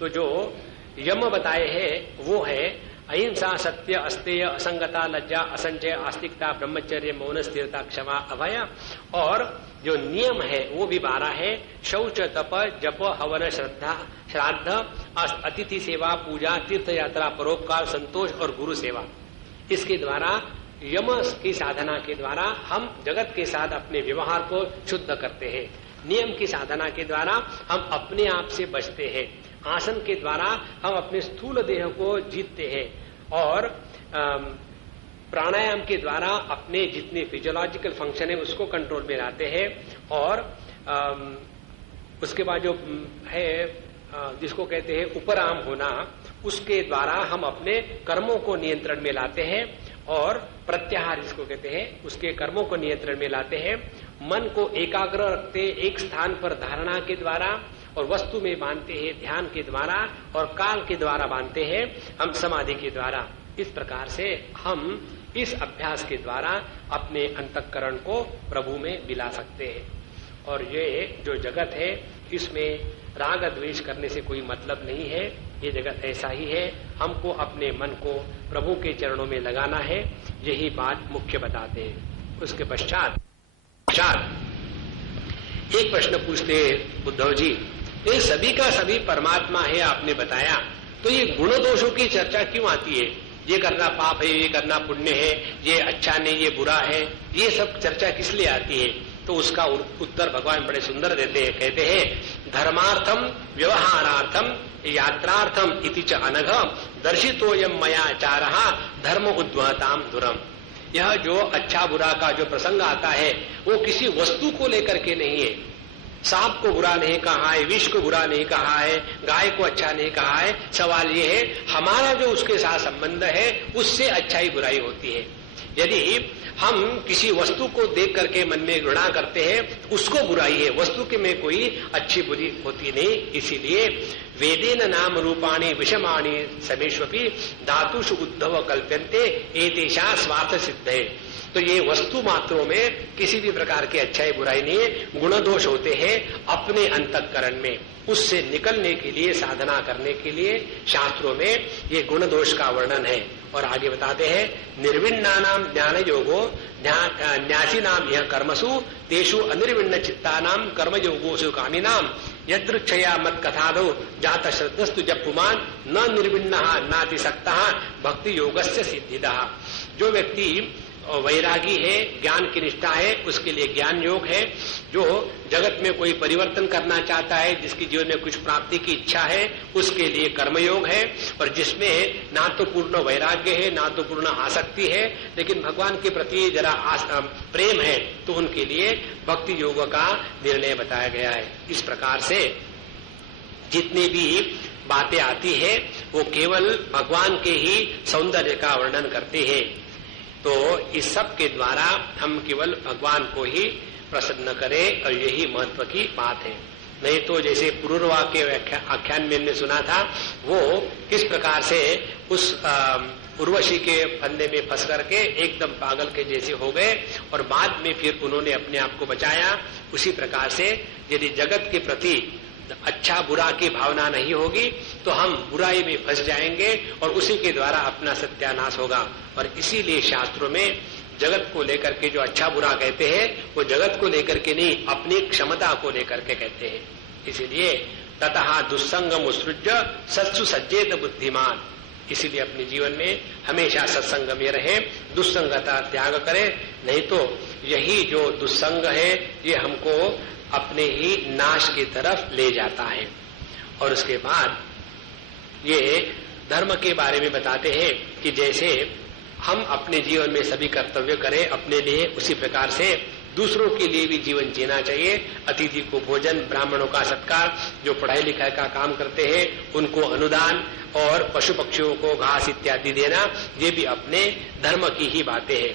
तो जो यम बताए हैं वो है अहिंसा, सत्य, अस्तेय, असंगता, लज्जा, असंचय, आस्तिकता, ब्रह्मचर्य, मौन, स्थिरता, क्षमा, अभय। और जो नियम है वो भी 12 है। शौच, तप, जप, हवन, श्रद्धा, श्राद्ध, अतिथि सेवा, पूजा, तीर्थ यात्रा, परोपकार, संतोष और गुरु सेवा। इसके द्वारा, यम की साधना के द्वारा हम जगत के साथ अपने व्यवहार को शुद्ध करते हैं। नियम की साधना के द्वारा हम अपने आप से बचते हैं। आसन के द्वारा हम अपने स्थूल देह को जीतते हैं। और प्राणायाम के द्वारा अपने जितने फिजियोलॉजिकल फंक्शन है उसको कंट्रोल में लाते हैं। और उसके बाद जो है जिसको कहते हैं उपराम होना, उसके द्वारा हम अपने कर्मों को नियंत्रण में लाते हैं। और प्रत्याहार जिसको कहते हैं उसके कर्मों को नियंत्रण में लाते हैं। मन को एकाग्र रखते एक स्थान पर धारणा के द्वारा, और वस्तु में बांधते हैं ध्यान के द्वारा, और काल के द्वारा बांधते हैं हम समाधि के द्वारा। इस प्रकार से हम इस अभ्यास के द्वारा अपने अंतःकरण को प्रभु में मिला सकते हैं। और ये जो जगत है इसमें राग द्वेष करने से कोई मतलब नहीं है। ये जगत ऐसा ही है, हमको अपने मन को प्रभु के चरणों में लगाना है, यही बात मुख्य बताते हैं। उसके पश्चात एक प्रश्न पूछते उद्धव जी, ये सभी का सभी परमात्मा है आपने बताया, तो ये गुण दोषों की चर्चा क्यों आती है? ये करना पाप है, ये करना पुण्य है, ये अच्छा नहीं, ये बुरा है, ये सब चर्चा किस लिए आती है? तो उसका उत्तर भगवान बड़े सुंदर देते हैं। कहते हैं, धर्मार्थम व्यवहारार्थम यात्रार्थम इति च अनघ दर्शितोयम मयाचारः धर्म उद्वहताम धुरम। यह जो अच्छा बुरा का जो प्रसंग आता है वो किसी वस्तु को लेकर के नहीं है। सांप को बुरा नहीं कहा है, विष को बुरा नहीं कहा है, गाय को अच्छा नहीं कहा है। सवाल ये है हमारा जो उसके साथ संबंध है उससे अच्छाई बुराई होती है। यदि हम किसी वस्तु को देख करके मन में घृणा करते हैं उसको बुराई है, वस्तु के में कोई अच्छी बुरी होती नहीं। इसीलिए वेदेन नाम रूपाणी विषमाणी समेष्वपि धातुषु उद्धव कल्प्यन्ते एतेषा स्वार्थ सिद्ध है। तो ये वस्तु मात्रों में किसी भी प्रकार की अच्छाई बुराई नहीं है। गुण दोष होते हैं अपने अंतःकरण में, उससे निकलने के लिए साधना करने के लिए शास्त्रों में ये गुण दोष का वर्णन है। और आगे बताते हैं, निर्विण्णानाम ज्ञान योगो न्यासीनाम यह कर्मसु तेषु अनिर्विण्ण चित्तानाम कर्म योगोसु कामिनाम यदृच्छया मत कथादो जात श्रद्धस्तु जब पुमान न निर्विण्णः नातिसक्तः भक्ति योगस्य सिद्धिदः। जो व्यक्ति वैरागी है, ज्ञान की निष्ठा है, उसके लिए ज्ञान योग है। जो जगत में कोई परिवर्तन करना चाहता है, जिसकी जीवन में कुछ प्राप्ति की इच्छा है, उसके लिए कर्मयोग है। और जिसमें ना तो पूर्ण वैराग्य है ना तो पूर्ण आसक्ति है, लेकिन भगवान के प्रति जरा प्रेम है, तो उनके लिए भक्ति योग का निर्णय बताया गया है। इस प्रकार से जितनी भी बातें आती है वो केवल भगवान के ही सौंदर्य का वर्णन करते हैं। तो इस सब के द्वारा हम केवल भगवान को ही प्रसन्न करें, और यही महत्व की बात है। नहीं तो जैसे पूर्वा के आख्यान में हमने सुना था, वो किस प्रकार से उस उर्वशी के फंदे में फंस करके एकदम पागल के जैसे हो गए, और बाद में फिर उन्होंने अपने आप को बचाया। उसी प्रकार से यदि जगत के प्रति अच्छा बुरा की भावना नहीं होगी तो हम बुराई में फंस जाएंगे और उसी के द्वारा अपना सत्यानाश होगा। और इसीलिए शास्त्रों में जगत को लेकर के जो अच्छा बुरा कहते हैं वो जगत को लेकर के नहीं, अपनी क्षमता को लेकर के कहते हैं। इसीलिए ततः दुस्संगम उत्सृज्य सत्सु सज्जेत बुद्धिमान। इसीलिए अपने जीवन में हमेशा सत्संग में रहे, दुस्संगता त्याग करें, नहीं तो यही जो दुस्संग है ये हमको अपने ही नाश की तरफ ले जाता है। और उसके बाद ये धर्म के बारे में बताते हैं कि जैसे हम अपने जीवन में सभी कर्तव्य करें अपने लिए, उसी प्रकार से दूसरों के लिए भी जीवन जीना चाहिए। अतिथि को भोजन, ब्राह्मणों का सत्कार, जो पढ़ाई लिखाई का काम करते हैं उनको अनुदान, और पशु पक्षियों को घास इत्यादि देना, ये भी अपने धर्म की ही बातें हैं।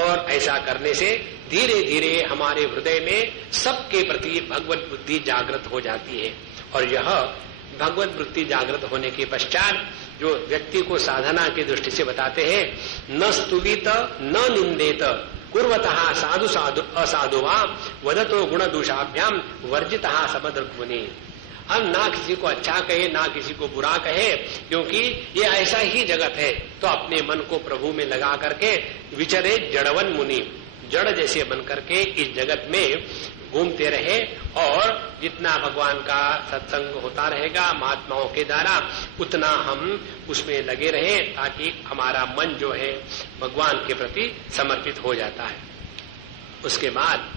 और ऐसा करने से धीरे धीरे हमारे हृदय में सबके प्रति भगवत बुद्धि जागृत हो जाती है। और यह भगवत बुद्धि जागृत होने के पश्चात जो व्यक्ति को साधना की दृष्टि से बताते हैं, न स्तुवित न निंदेत कुर्वतः साधु साधु असाधु वा वदतो गुण दोषाभ्याम वर्जितः समदृग्मुनि। हम ना किसी को अच्छा कहे ना किसी को बुरा कहे, क्योंकि ये ऐसा ही जगत है। तो अपने मन को प्रभु में लगा करके विचरे जड़वन मुनि, जड़ जैसे बन करके इस जगत में घूमते रहे और जितना भगवान का सत्संग होता रहेगा महात्माओं के द्वारा उतना हम उसमें लगे रहे, ताकि हमारा मन जो है भगवान के प्रति समर्पित हो जाता है। उसके बाद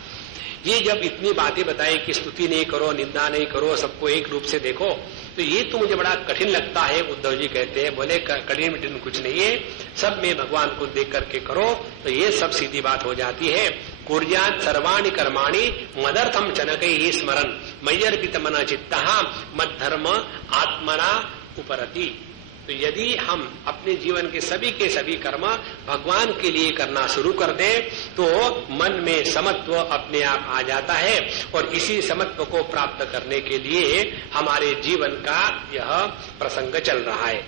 ये जब इतनी बातें बताई कि स्तुति नहीं करो, निंदा नहीं करो, सबको एक रूप से देखो, तो ये तो मुझे बड़ा कठिन लगता है। उद्धव जी कहते हैं, बोले कठिन मिठिन कुछ नहीं है, सब में भगवान को देख करके करो तो ये सब सीधी बात हो जाती है। कुर्यात् सर्वाणि कर्माणि मदर्थम चनकै स्मरन् मय्यर्पित मन चित्तः मद्धर्म आत्मना उपरति। तो यदि हम अपने जीवन के सभी कर्म भगवान के लिए करना शुरू कर दें तो मन में समत्व अपने आप आ जाता है, और इसी समत्व को प्राप्त करने के लिए हमारे जीवन का यह प्रसंग चल रहा है।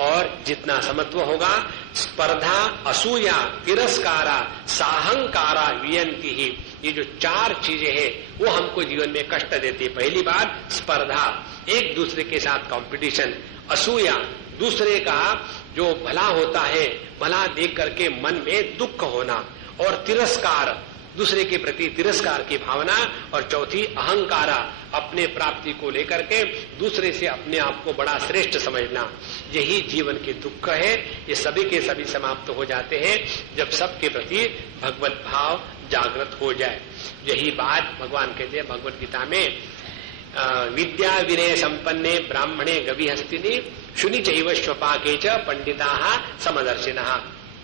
और जितना समत्व होगा, स्पर्धा, असूया, तिरस्कारा, साहंकारा वियंती ही, ये जो 4 चीजें हैं वो हमको जीवन में कष्ट देती है। पहली बात स्पर्धा, एक दूसरे के साथ कंपटीशन, असूया, दूसरे का जो भला होता है भला देख करके मन में दुख होना, और तिरस्कार, दूसरे के प्रति तिरस्कार की भावना, और चौथी अहंकारा, अपने प्राप्ति को लेकर के दूसरे से अपने आप को बड़ा श्रेष्ठ समझना। यही जीवन के दुख है। ये सभी के सभी समाप्त हो जाते हैं जब सबके प्रति भगवत भाव जागृत हो जाए। यही बात भगवान कहते हैं भगवत गीता में, विद्या विनय संपन्ने ब्राह्मणे गविहस्तिनि शुनि चैव श्वपाके च पंडिताः समदर्शिनः।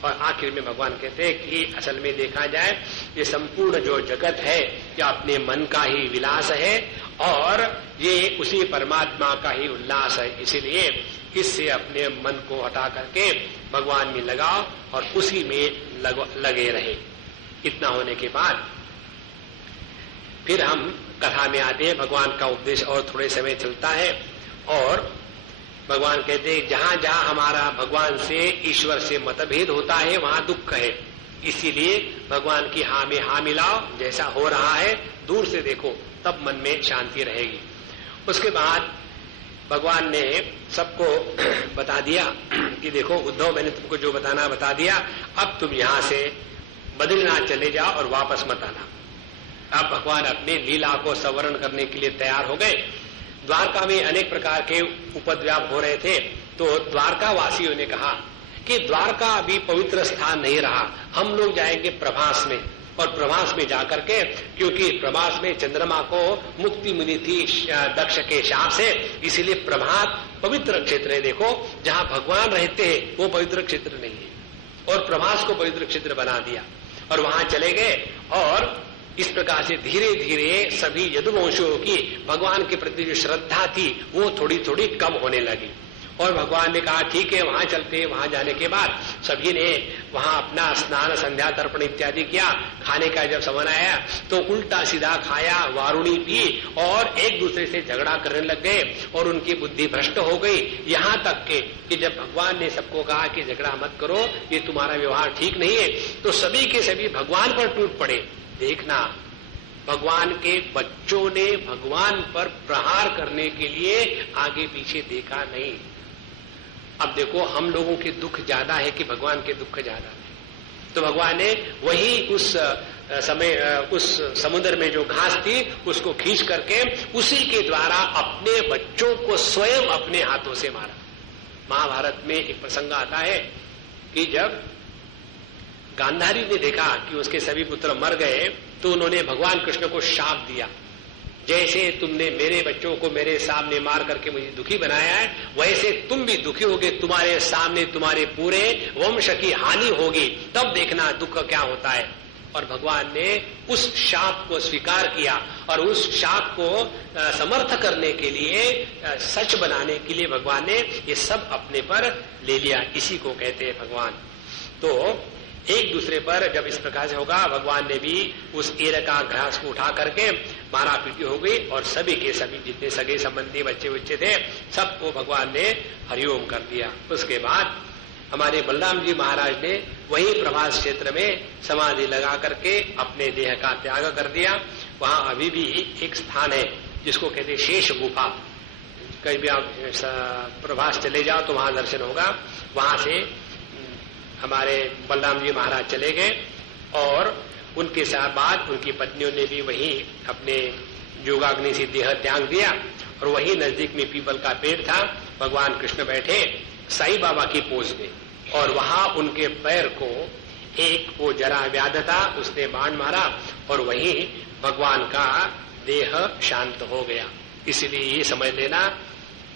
और आखिर में भगवान कहते हैं कि असल में देखा जाए ये संपूर्ण जो जगत है ये अपने मन का ही विलास है, और ये उसी परमात्मा का ही उल्लास है। इसीलिए इससे अपने मन को हटा करके भगवान में लगाओ और उसी में लगे रहे। इतना होने के बाद फिर हम कथा में आते हैं। भगवान का उपदेश और थोड़े समय चलता है, और भगवान कहते हैं जहां जहां हमारा भगवान से, ईश्वर से मतभेद होता है वहां दुख है। इसीलिए भगवान की हाँ में हाँ मिलाओ, जैसा हो रहा है दूर से देखो, तब मन में शांति रहेगी। उसके बाद भगवान ने सबको बता दिया कि देखो उद्धव, मैंने तुमको जो बताना बता दिया, अब तुम यहां से बद्रीनाथ चले जाओ और वापस मत आना। अब भगवान अपने लीला को संवरण करने के लिए तैयार हो गए। द्वारका में अनेक प्रकार के उपद्व्याप हो रहे थे, तो द्वारका वासियों ने कहा कि द्वारका अभी पवित्र स्थान नहीं रहा, हम लोग जाएंगे प्रभास में, और प्रभास में जाकर के, क्योंकि प्रभास में चंद्रमा को मुक्ति मिली थी दक्ष के शाप से, इसीलिए प्रभात पवित्र क्षेत्र है। देखो जहां भगवान रहते हैं वो पवित्र क्षेत्र नहीं है, और प्रभास को पवित्र क्षेत्र बना दिया, और वहां चले गए। और इस प्रकार से धीरे धीरे सभी यदुवंशियों की भगवान के प्रति जो श्रद्धा थी वो थोड़ी थोड़ी कम होने लगी। और भगवान ने कहा ठीक है वहां चलते हैं। वहां जाने के बाद सभी ने वहां अपना स्नान, संध्या, तर्पण इत्यादि किया। खाने का जब समय आया तो उल्टा सीधा खाया, वारुणी पी, और एक दूसरे से झगड़ा करने लग गए, और उनकी बुद्धि भ्रष्ट हो गई। यहाँ तक के कि जब भगवान ने सबको कहा कि झगड़ा मत करो, ये तुम्हारा व्यवहार ठीक नहीं है, तो सभी के सभी भगवान पर टूट पड़े। देखना, भगवान के बच्चों ने भगवान पर प्रहार करने के लिए आगे पीछे देखा नहीं। अब देखो हम लोगों के दुख ज्यादा है कि भगवान के दुख ज्यादा है। तो भगवान ने वही उस समय उस समुद्र में जो घास थी उसको खींच करके उसी के द्वारा अपने बच्चों को स्वयं अपने हाथों से मारा। महाभारत में एक प्रसंग आता है कि जब गांधारी ने देखा कि उसके सभी पुत्र मर गए तो उन्होंने भगवान कृष्ण को शाप दिया, जैसे तुमने मेरे बच्चों को मेरे सामने मार करके मुझे दुखी बनाया है, वैसे तुम भी दुखी होगे, तुम्हारे सामने तुम्हारे पूरे वंश की हानि होगी, तब देखना दुख क्या होता है। और भगवान ने उस शाप को स्वीकार किया, और उस शाप को समर्थ करने के लिए, सच बनाने के लिए भगवान ने ये सब अपने पर ले लिया। इसी को कहते हैं भगवान। तो एक दूसरे पर जब इस प्रकार से होगा, भगवान ने भी उस एर का घास को उठा करके मारा पीटी हो गई, और सभी के सभी जितने सगे संबंधी बच्चे थे सबको भगवान ने हरिओम कर दिया। उसके बाद हमारे बलराम जी महाराज ने वही प्रभास क्षेत्र में समाधि लगा करके अपने देह का त्याग कर दिया। वहां अभी भी एक स्थान है जिसको कहते शेष गुफा, कहीं भी आप प्रभास चले जाओ तो वहां दर्शन होगा। वहां से हमारे बलराम जी महाराज चले गए और उनके साथ बाद उनकी पत्नियों ने भी वही अपने योगाग्नि से देह त्याग दिया और वही नजदीक में पीपल का पेड़ था। भगवान कृष्ण बैठे साईं बाबा की पोज में और वहां उनके पैर को एक वो जरा व्याध था, उसने बाण मारा और वही भगवान का देह शांत हो गया। इसलिए ये समझ लेना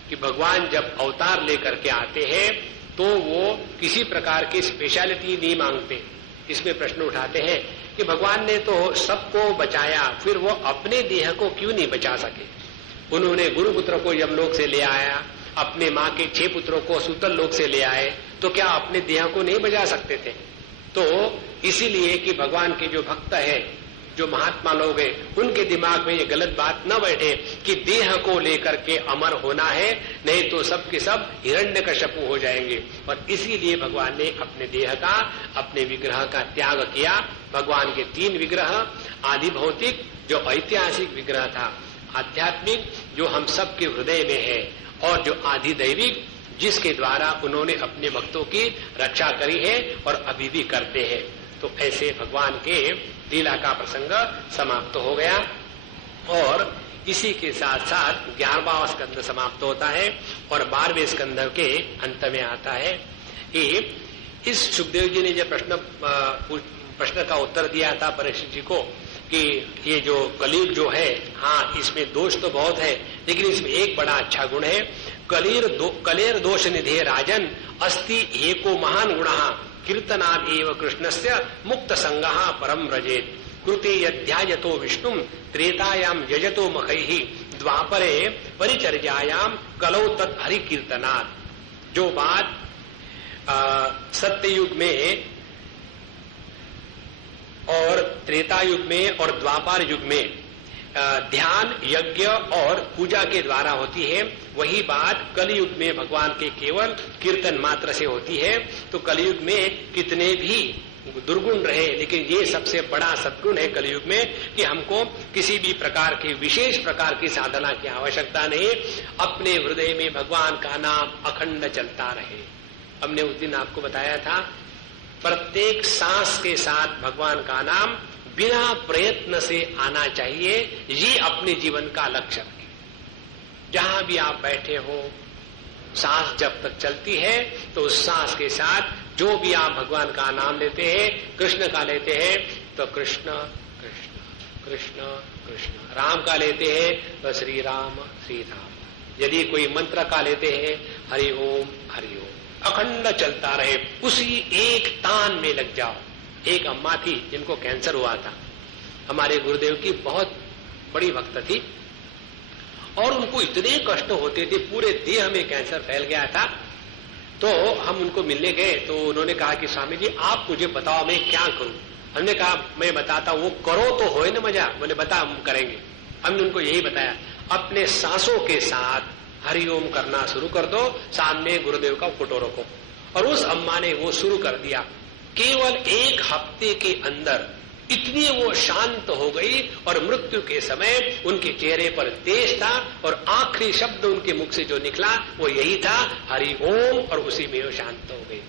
कि भगवान जब अवतार लेकर के आते हैं तो वो किसी प्रकार की स्पेशलिटी नहीं मांगते। इसमें प्रश्न उठाते हैं कि भगवान ने तो सबको बचाया, फिर वो अपने देह को क्यों नहीं बचा सके? उन्होंने गुरुपुत्र को यमलोक से ले आया, अपने माँ के 6 पुत्रों को सूतल लोक से ले आए, तो क्या अपने देह को नहीं बचा सकते थे? तो इसीलिए कि भगवान के जो भक्त है, जो महात्मा लोग हैं, उनके दिमाग में ये गलत बात न बैठे कि देह को लेकर के अमर होना है, नहीं तो सब के सब हिरण्यकश्यपु हो जाएंगे। और इसीलिए भगवान ने अपने देह का, अपने विग्रह का त्याग किया। भगवान के 3 विग्रह, आदि भौतिक जो ऐतिहासिक विग्रह था, आध्यात्मिक जो हम सब के हृदय में है, और जो आदि दैविक जिसके द्वारा उन्होंने अपने भक्तों की रक्षा करी है और अभी भी करते हैं। तो ऐसे भगवान के लीला का प्रसंग समाप्त हो गया और इसी के साथ साथ 11वां स्कंद समाप्त होता है और 12वें स्कंद के अंत में आता है कि इस सुखदेव जी ने जो प्रश्न का उत्तर दिया था परीक्षित जी को कि ये जो कलयुग जो है, हाँ इसमें दोष तो बहुत है, लेकिन इसमें एक बड़ा अच्छा गुण है। कलेर दोष निधे राजन अस्ति एको महान गुणः कीर्तनाद एव कृष्णस्य मुक्त संगः परम व्रजेत कृते यध्यायतो विष्णुम त्रेतायाम यजतो मखैहि द्वापरे परिचर्यायाम कलौ तत् हरि कीर्तनात्। जो बात सत्ययुग में और त्रेता युग में और द्वापर युग में ध्यान, यज्ञ और पूजा के द्वारा होती है, वही बात कलयुग में भगवान के केवल कीर्तन मात्र से होती है। तो कलयुग में कितने भी दुर्गुण रहे, लेकिन ये सबसे बड़ा सद्गुण है कलयुग में कि हमको किसी भी प्रकार की विशेष प्रकार की साधना की आवश्यकता नहीं, अपने हृदय में भगवान का नाम अखंड चलता रहे। हमने उस दिन आपको बताया था, प्रत्येक सांस के साथ भगवान का नाम बिना प्रयत्न से आना चाहिए। ये अपने जीवन का लक्ष्य है। जहां भी आप बैठे हो, सांस जब तक चलती है तो उस सांस के साथ जो भी आप भगवान का नाम लेते हैं, कृष्ण का लेते हैं तो कृष्ण कृष्ण कृष्ण कृष्ण, राम का लेते हैं तो श्री राम श्री राम, यदि कोई मंत्र का लेते हैं हरि ओम हरि ओम, अखंड चलता रहे। उसी एक तान में लग जाओ। एक अम्मा थी जिनको कैंसर हुआ था, हमारे गुरुदेव की बहुत बड़ी भक्त थी और उनको इतने कष्ट होते थे, पूरे देह में कैंसर फैल गया था। तो हम उनको मिलने गए तो उन्होंने कहा कि स्वामी जी आप मुझे बताओ मैं क्या करूं। हमने कहा मैं बताता हूं। वो करो तो होए ना मजा, बोले बता हम करेंगे। हमने उनको यही बताया, अपने सांसों के साथ हरिओम करना शुरू कर दो, सामने गुरुदेव का फोटो रखो। और उस अम्मा ने वो शुरू कर दिया। केवल 1 हफ्ते के अंदर इतनी वो शांत हो गई और मृत्यु के समय उनके चेहरे पर तेज था और आखिरी शब्द उनके मुख से जो निकला वो यही था हरि ओम, और उसी में वो शांत हो गई।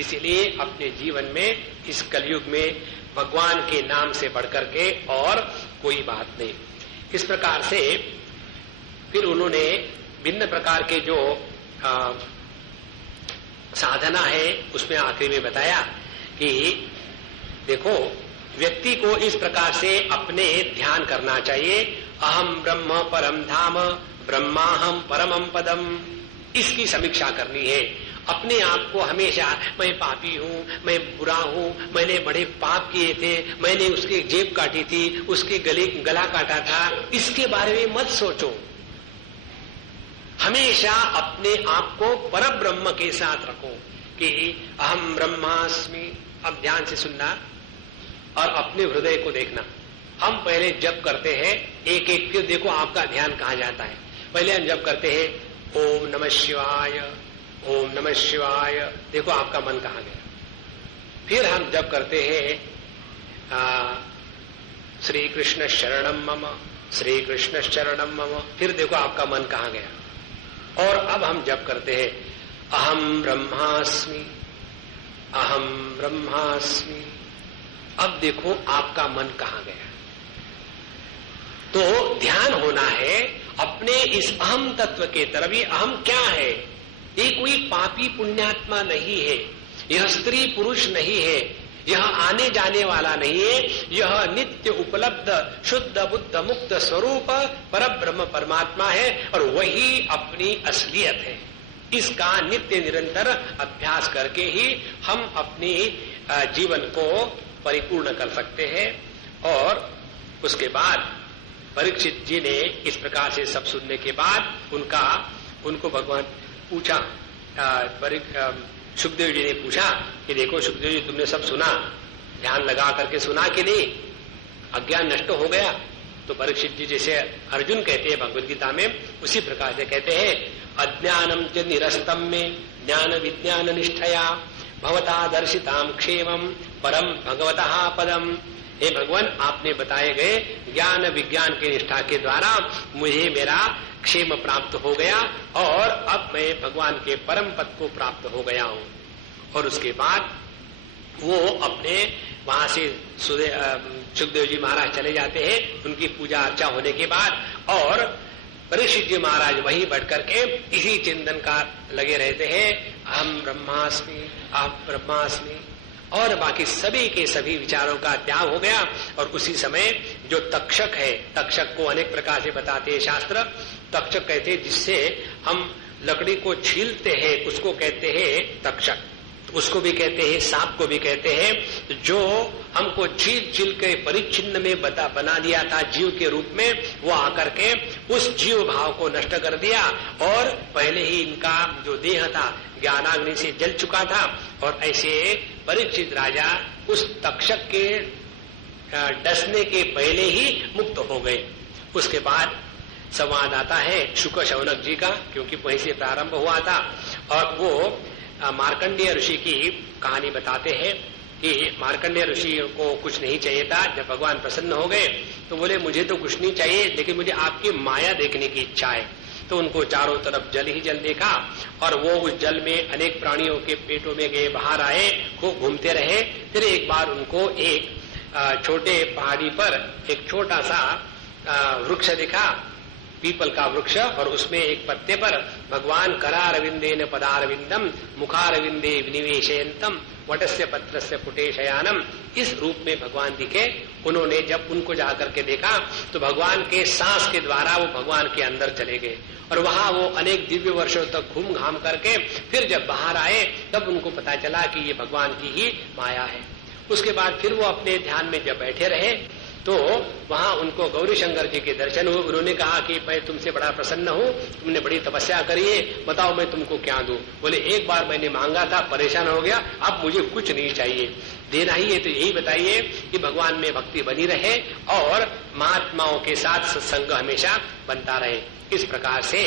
इसीलिए अपने जीवन में इस कलयुग में भगवान के नाम से बढ़कर के और कोई बात नहीं। इस प्रकार से फिर उन्होंने भिन्न प्रकार के जो साधना है उसमें आखिरी में बताया कि देखो व्यक्ति को इस प्रकार से अपने ध्यान करना चाहिए। अहम ब्रह्म परम धाम ब्रह्माहम परमम पदम, इसकी समीक्षा करनी है। अपने आप को हमेशा मैं पापी हूँ, मैं बुरा हूँ, मैंने बड़े पाप किए थे, मैंने उसकी जेब काटी थी, उसके गला काटा था, इसके बारे में मत सोचो। हमेशा अपने आप को पर ब्रह्म के साथ रखो कि अहम ब्रह्मास्मि। अब ध्यान से सुनना और अपने हृदय को देखना। हम पहले जप करते हैं एक एक, फिर देखो आपका ध्यान कहाँ जाता है। पहले हम जप करते हैं ओम नमः शिवाय, ओम नमः शिवाय, देखो आपका मन कहाँ गया। फिर हम जप करते हैं श्री कृष्ण शरणम मम, श्री कृष्ण शरणम मम, फिर देखो आपका मन कहाँ गया। और अब हम जप करते हैं अहम ब्रह्मास्मि, अहम ब्रह्मास्मि। अब देखो आपका मन कहां गया। तो ध्यान होना है अपने इस अहम तत्व के तरफ। ये अहम क्या है? ये कोई पापी पुण्यात्मा नहीं है, यह स्त्री पुरुष नहीं है, यह आने जाने वाला नहीं है, यह नित्य उपलब्ध शुद्ध बुद्ध मुक्त स्वरूप परब्रह्म परमात्मा है और वही अपनी असलियत है। इसका नित्य निरंतर अभ्यास करके ही हम अपनी जीवन को परिपूर्ण कर सकते हैं। और उसके बाद परीक्षित जी ने इस प्रकार से सब सुनने के बाद उनको भगवान पूछा, सुखदेव जी ने पूछा कि देखो सुखदेव जी, तुमने सब सुना, ध्यान लगा करके सुना कि नहीं, अज्ञान नष्ट हो गया? तो परीक्षित जी जैसे अर्जुन कहते हैं भगवद गीता में, उसी प्रकार से कहते हैं अज्ञानम च निरस्तम में ज्ञान विज्ञान निष्ठया भवता दर्शिताम क्षेमम परम भगवतः पदम। हे भगवान, आपने बताए गए ज्ञान विज्ञान की निष्ठा के द्वारा मुझे मेरा क्षेम प्राप्त हो गया और अब मैं भगवान के परम पद को प्राप्त हो गया हूं। और उसके बाद वो अपने वहां से सुखदेव जी महाराज चले जाते हैं उनकी पूजा अर्चा होने के बाद, और परीक्षित जी महाराज वहीं बैठ करके इसी चिंतन का लगे रहते हैं, अहम ब्रह्मास्मि, अहम ब्रह्मास्मि। और बाकी सभी के सभी विचारों का त्याग हो गया। और उसी समय जो तक्षक है, तक्षक को अनेक प्रकार से बताते हैं शास्त्र। तक्षक कहते हैं जिससे हम लकड़ी को छीलते हैं, उसको कहते हैं तक्षक। उसको भी कहते हैं, सांप को भी कहते हैं। जो हमको छील छील के परिच्छिन्न में बना दिया था जीव के रूप में, वो आकर के उस जीव भाव को नष्ट कर दिया और पहले ही इनका जो देह था ज्ञानाग्नि से जल चुका था। और ऐसे परीक्षित राजा उस तक्षक के डसने के पहले ही मुक्त हो गए। उसके बाद संवाद आता है शुक शौनक जी का, क्योंकि वहीं से प्रारंभ हुआ था। और वो मार्कंडेय ऋषि की कहानी बताते हैं कि मार्कंडेय ऋषि को कुछ नहीं चाहिए था। जब भगवान प्रसन्न हो गए तो बोले मुझे तो कुछ नहीं चाहिए, लेकिन मुझे आपकी माया देखने की इच्छा है। तो उनको चारों तरफ जल ही जल देखा और वो उस जल में अनेक प्राणियों के पेटों में गए, बाहर आए, खूब घूमते रहे। फिर एक बार उनको एक छोटे पहाड़ी पर एक छोटा सा वृक्ष दिखा, पीपल का वृक्ष, और उसमें एक पत्ते पर भगवान करारविंदेन पदारविंदम मुखारविंदे विनिवेशयंतम वटस्य पत्रस्य पुटे शयानम, इस रूप में भगवान दिखे। उन्होंने जब उनको जाकर के देखा तो भगवान के सांस के द्वारा वो भगवान के अंदर चले गए और वहां वो अनेक दिव्य वर्षों तक घूम घाम करके फिर जब बाहर आए तब उनको पता चला कि ये भगवान की ही माया है। उसके बाद फिर वो अपने ध्यान में जब बैठे रहे तो वहां उनको गौरी शंकर जी के दर्शन हुए। उन्होंने कहा कि मैं तुमसे बड़ा प्रसन्न हूँ, तुमने बड़ी तपस्या करी है, बताओ मैं तुमको क्या दूं। बोले एक बार मैंने मांगा था, परेशान हो गया, अब मुझे कुछ नहीं चाहिए, देना ही है तो यही बताइए कि भगवान में भक्ति बनी रहे और महात्माओं के साथ सत्संग हमेशा बनता रहे। इस प्रकार से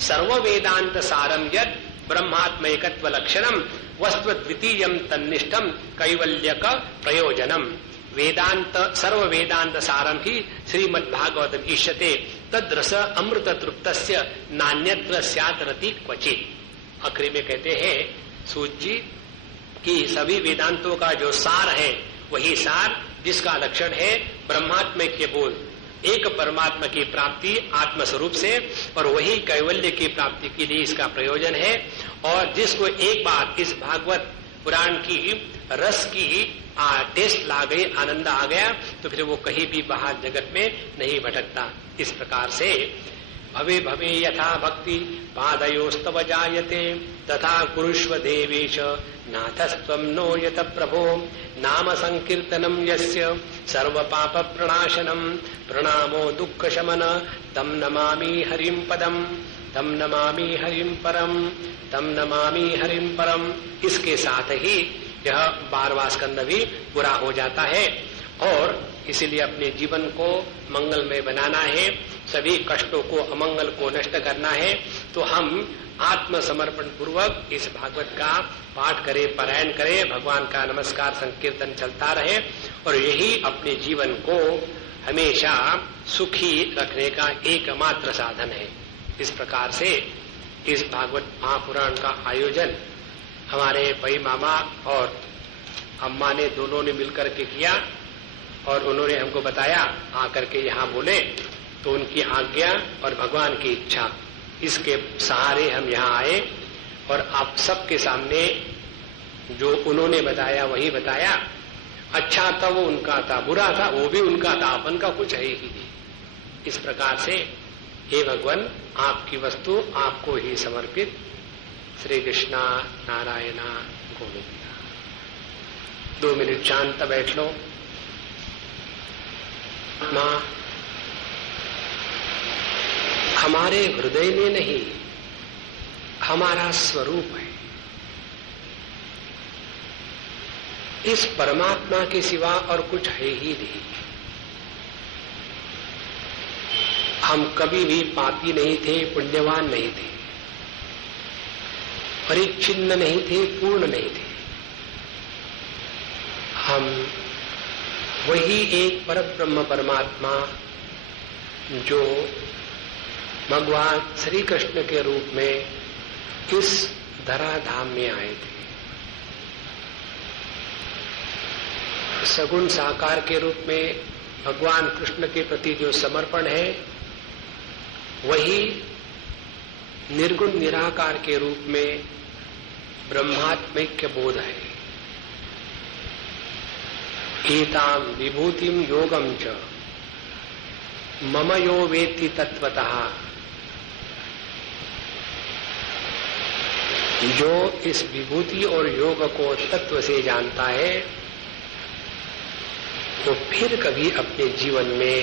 सर्व वेदांत सारम यद ब्रह्मात्मैकत्व लक्षणम वस्तु द्वितीयम तन्निष्ठम कैवल्यक प्रयोजनम। वेदांत सर्व वेदांत सारम ही श्रीमद्भागवतम ईष्यते तद्रस अमृत तृप्तस्य नान्यत्र स्यात् रति क्वचित। आखिरी में कहते हैं सूत जी कि सभी वेदांतों का जो सार है वही सार जिसका लक्षण है ब्रह्मात्म के बोध, एक परमात्मा की प्राप्ति आत्मस्वरूप से, और वही कैवल्य की प्राप्ति के लिए इसका प्रयोजन है। और जिसको एक बार इस भागवत पुराण की रस की टेस्ट ला गई, आनंद आ गया, तो फिर वो कहीं भी बाहर जगत में नहीं भटकता। इस प्रकार से भवे भवे यथा भक्ति पादयोस्तव जायते तथा कुरुष्व देवेश नाथस्त्वं नो यत प्रभो नाम संकीर्तनम यस्य सर्व पाप प्रणाशनम प्रणामो दुख शमन तम नमामि हरिम पदम तम नमामि हरिम परम तम नमामि हरिम परम। इसके साथ ही यह 12वां स्कंद भी पूरा हो जाता है। और इसीलिए अपने जीवन को मंगलमय बनाना है, सभी कष्टों को अमंगल को नष्ट करना है, तो हम आत्मसमर्पण पूर्वक इस भागवत का पाठ करें, पारायण करें, भगवान का नमस्कार संकीर्तन चलता रहे, और यही अपने जीवन को हमेशा सुखी रखने का एकमात्र साधन है। इस प्रकार से इस भागवत महापुराण का आयोजन हमारे भाई मामा और अम्मा ने दोनों ने मिलकर के किया और उन्होंने हमको बताया आकर के यहाँ बोले, तो उनकी आज्ञा और भगवान की इच्छा इसके सहारे हम यहाँ आए और आप सबके सामने जो उन्होंने बताया वही बताया। अच्छा था वो उनका था, बुरा था वो भी उनका था, अपन का कुछ है ही नहीं। इस प्रकार से हे भगवान आपकी वस्तु आपको ही समर्पित। श्री कृष्णा नारायणा गोविंदा। 2 मिनट शांत बैठ लो। मां हमारे हृदय में नहीं, हमारा स्वरूप है। इस परमात्मा के सिवा और कुछ है ही नहीं। हम कभी भी पापी नहीं थे, पुण्यवान नहीं थे, परिच्छिन्न नहीं थे, पूर्ण नहीं थे। हम वही एक परब्रह्म परमात्मा जो भगवान श्री कृष्ण के रूप में इस धराधाम में आए थे। सगुण साकार के रूप में भगवान कृष्ण के प्रति जो समर्पण है वही निर्गुण निराकार के रूप में ब्रह्मात्मैक्य बोध है। एताम विभूतिम योगम च मम यो वेत्ति तत्वतः। जो इस विभूति और योग को तत्व से जानता है वो फिर कभी अपने जीवन में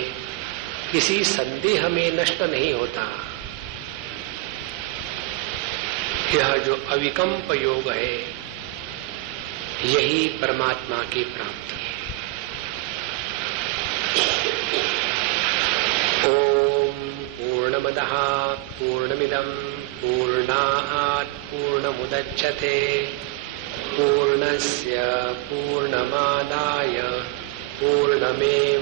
किसी संदेह में नष्ट नहीं होता। यह जो अविकल्प योग है यही परमात्मा की प्राप्ति है। ओम पूर्णमदः पूर्णमिदं पूर्णात् पूर्णमुदच्यते पूर्णस्य पूर्णमादाय पूर्णमेवावशिष्यते।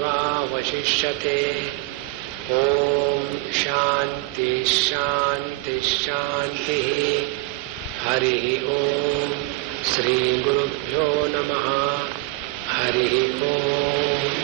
ओम शांति शांति शांति। हरि ओम। श्री गुरुभ्यो नमः। हरि ओम।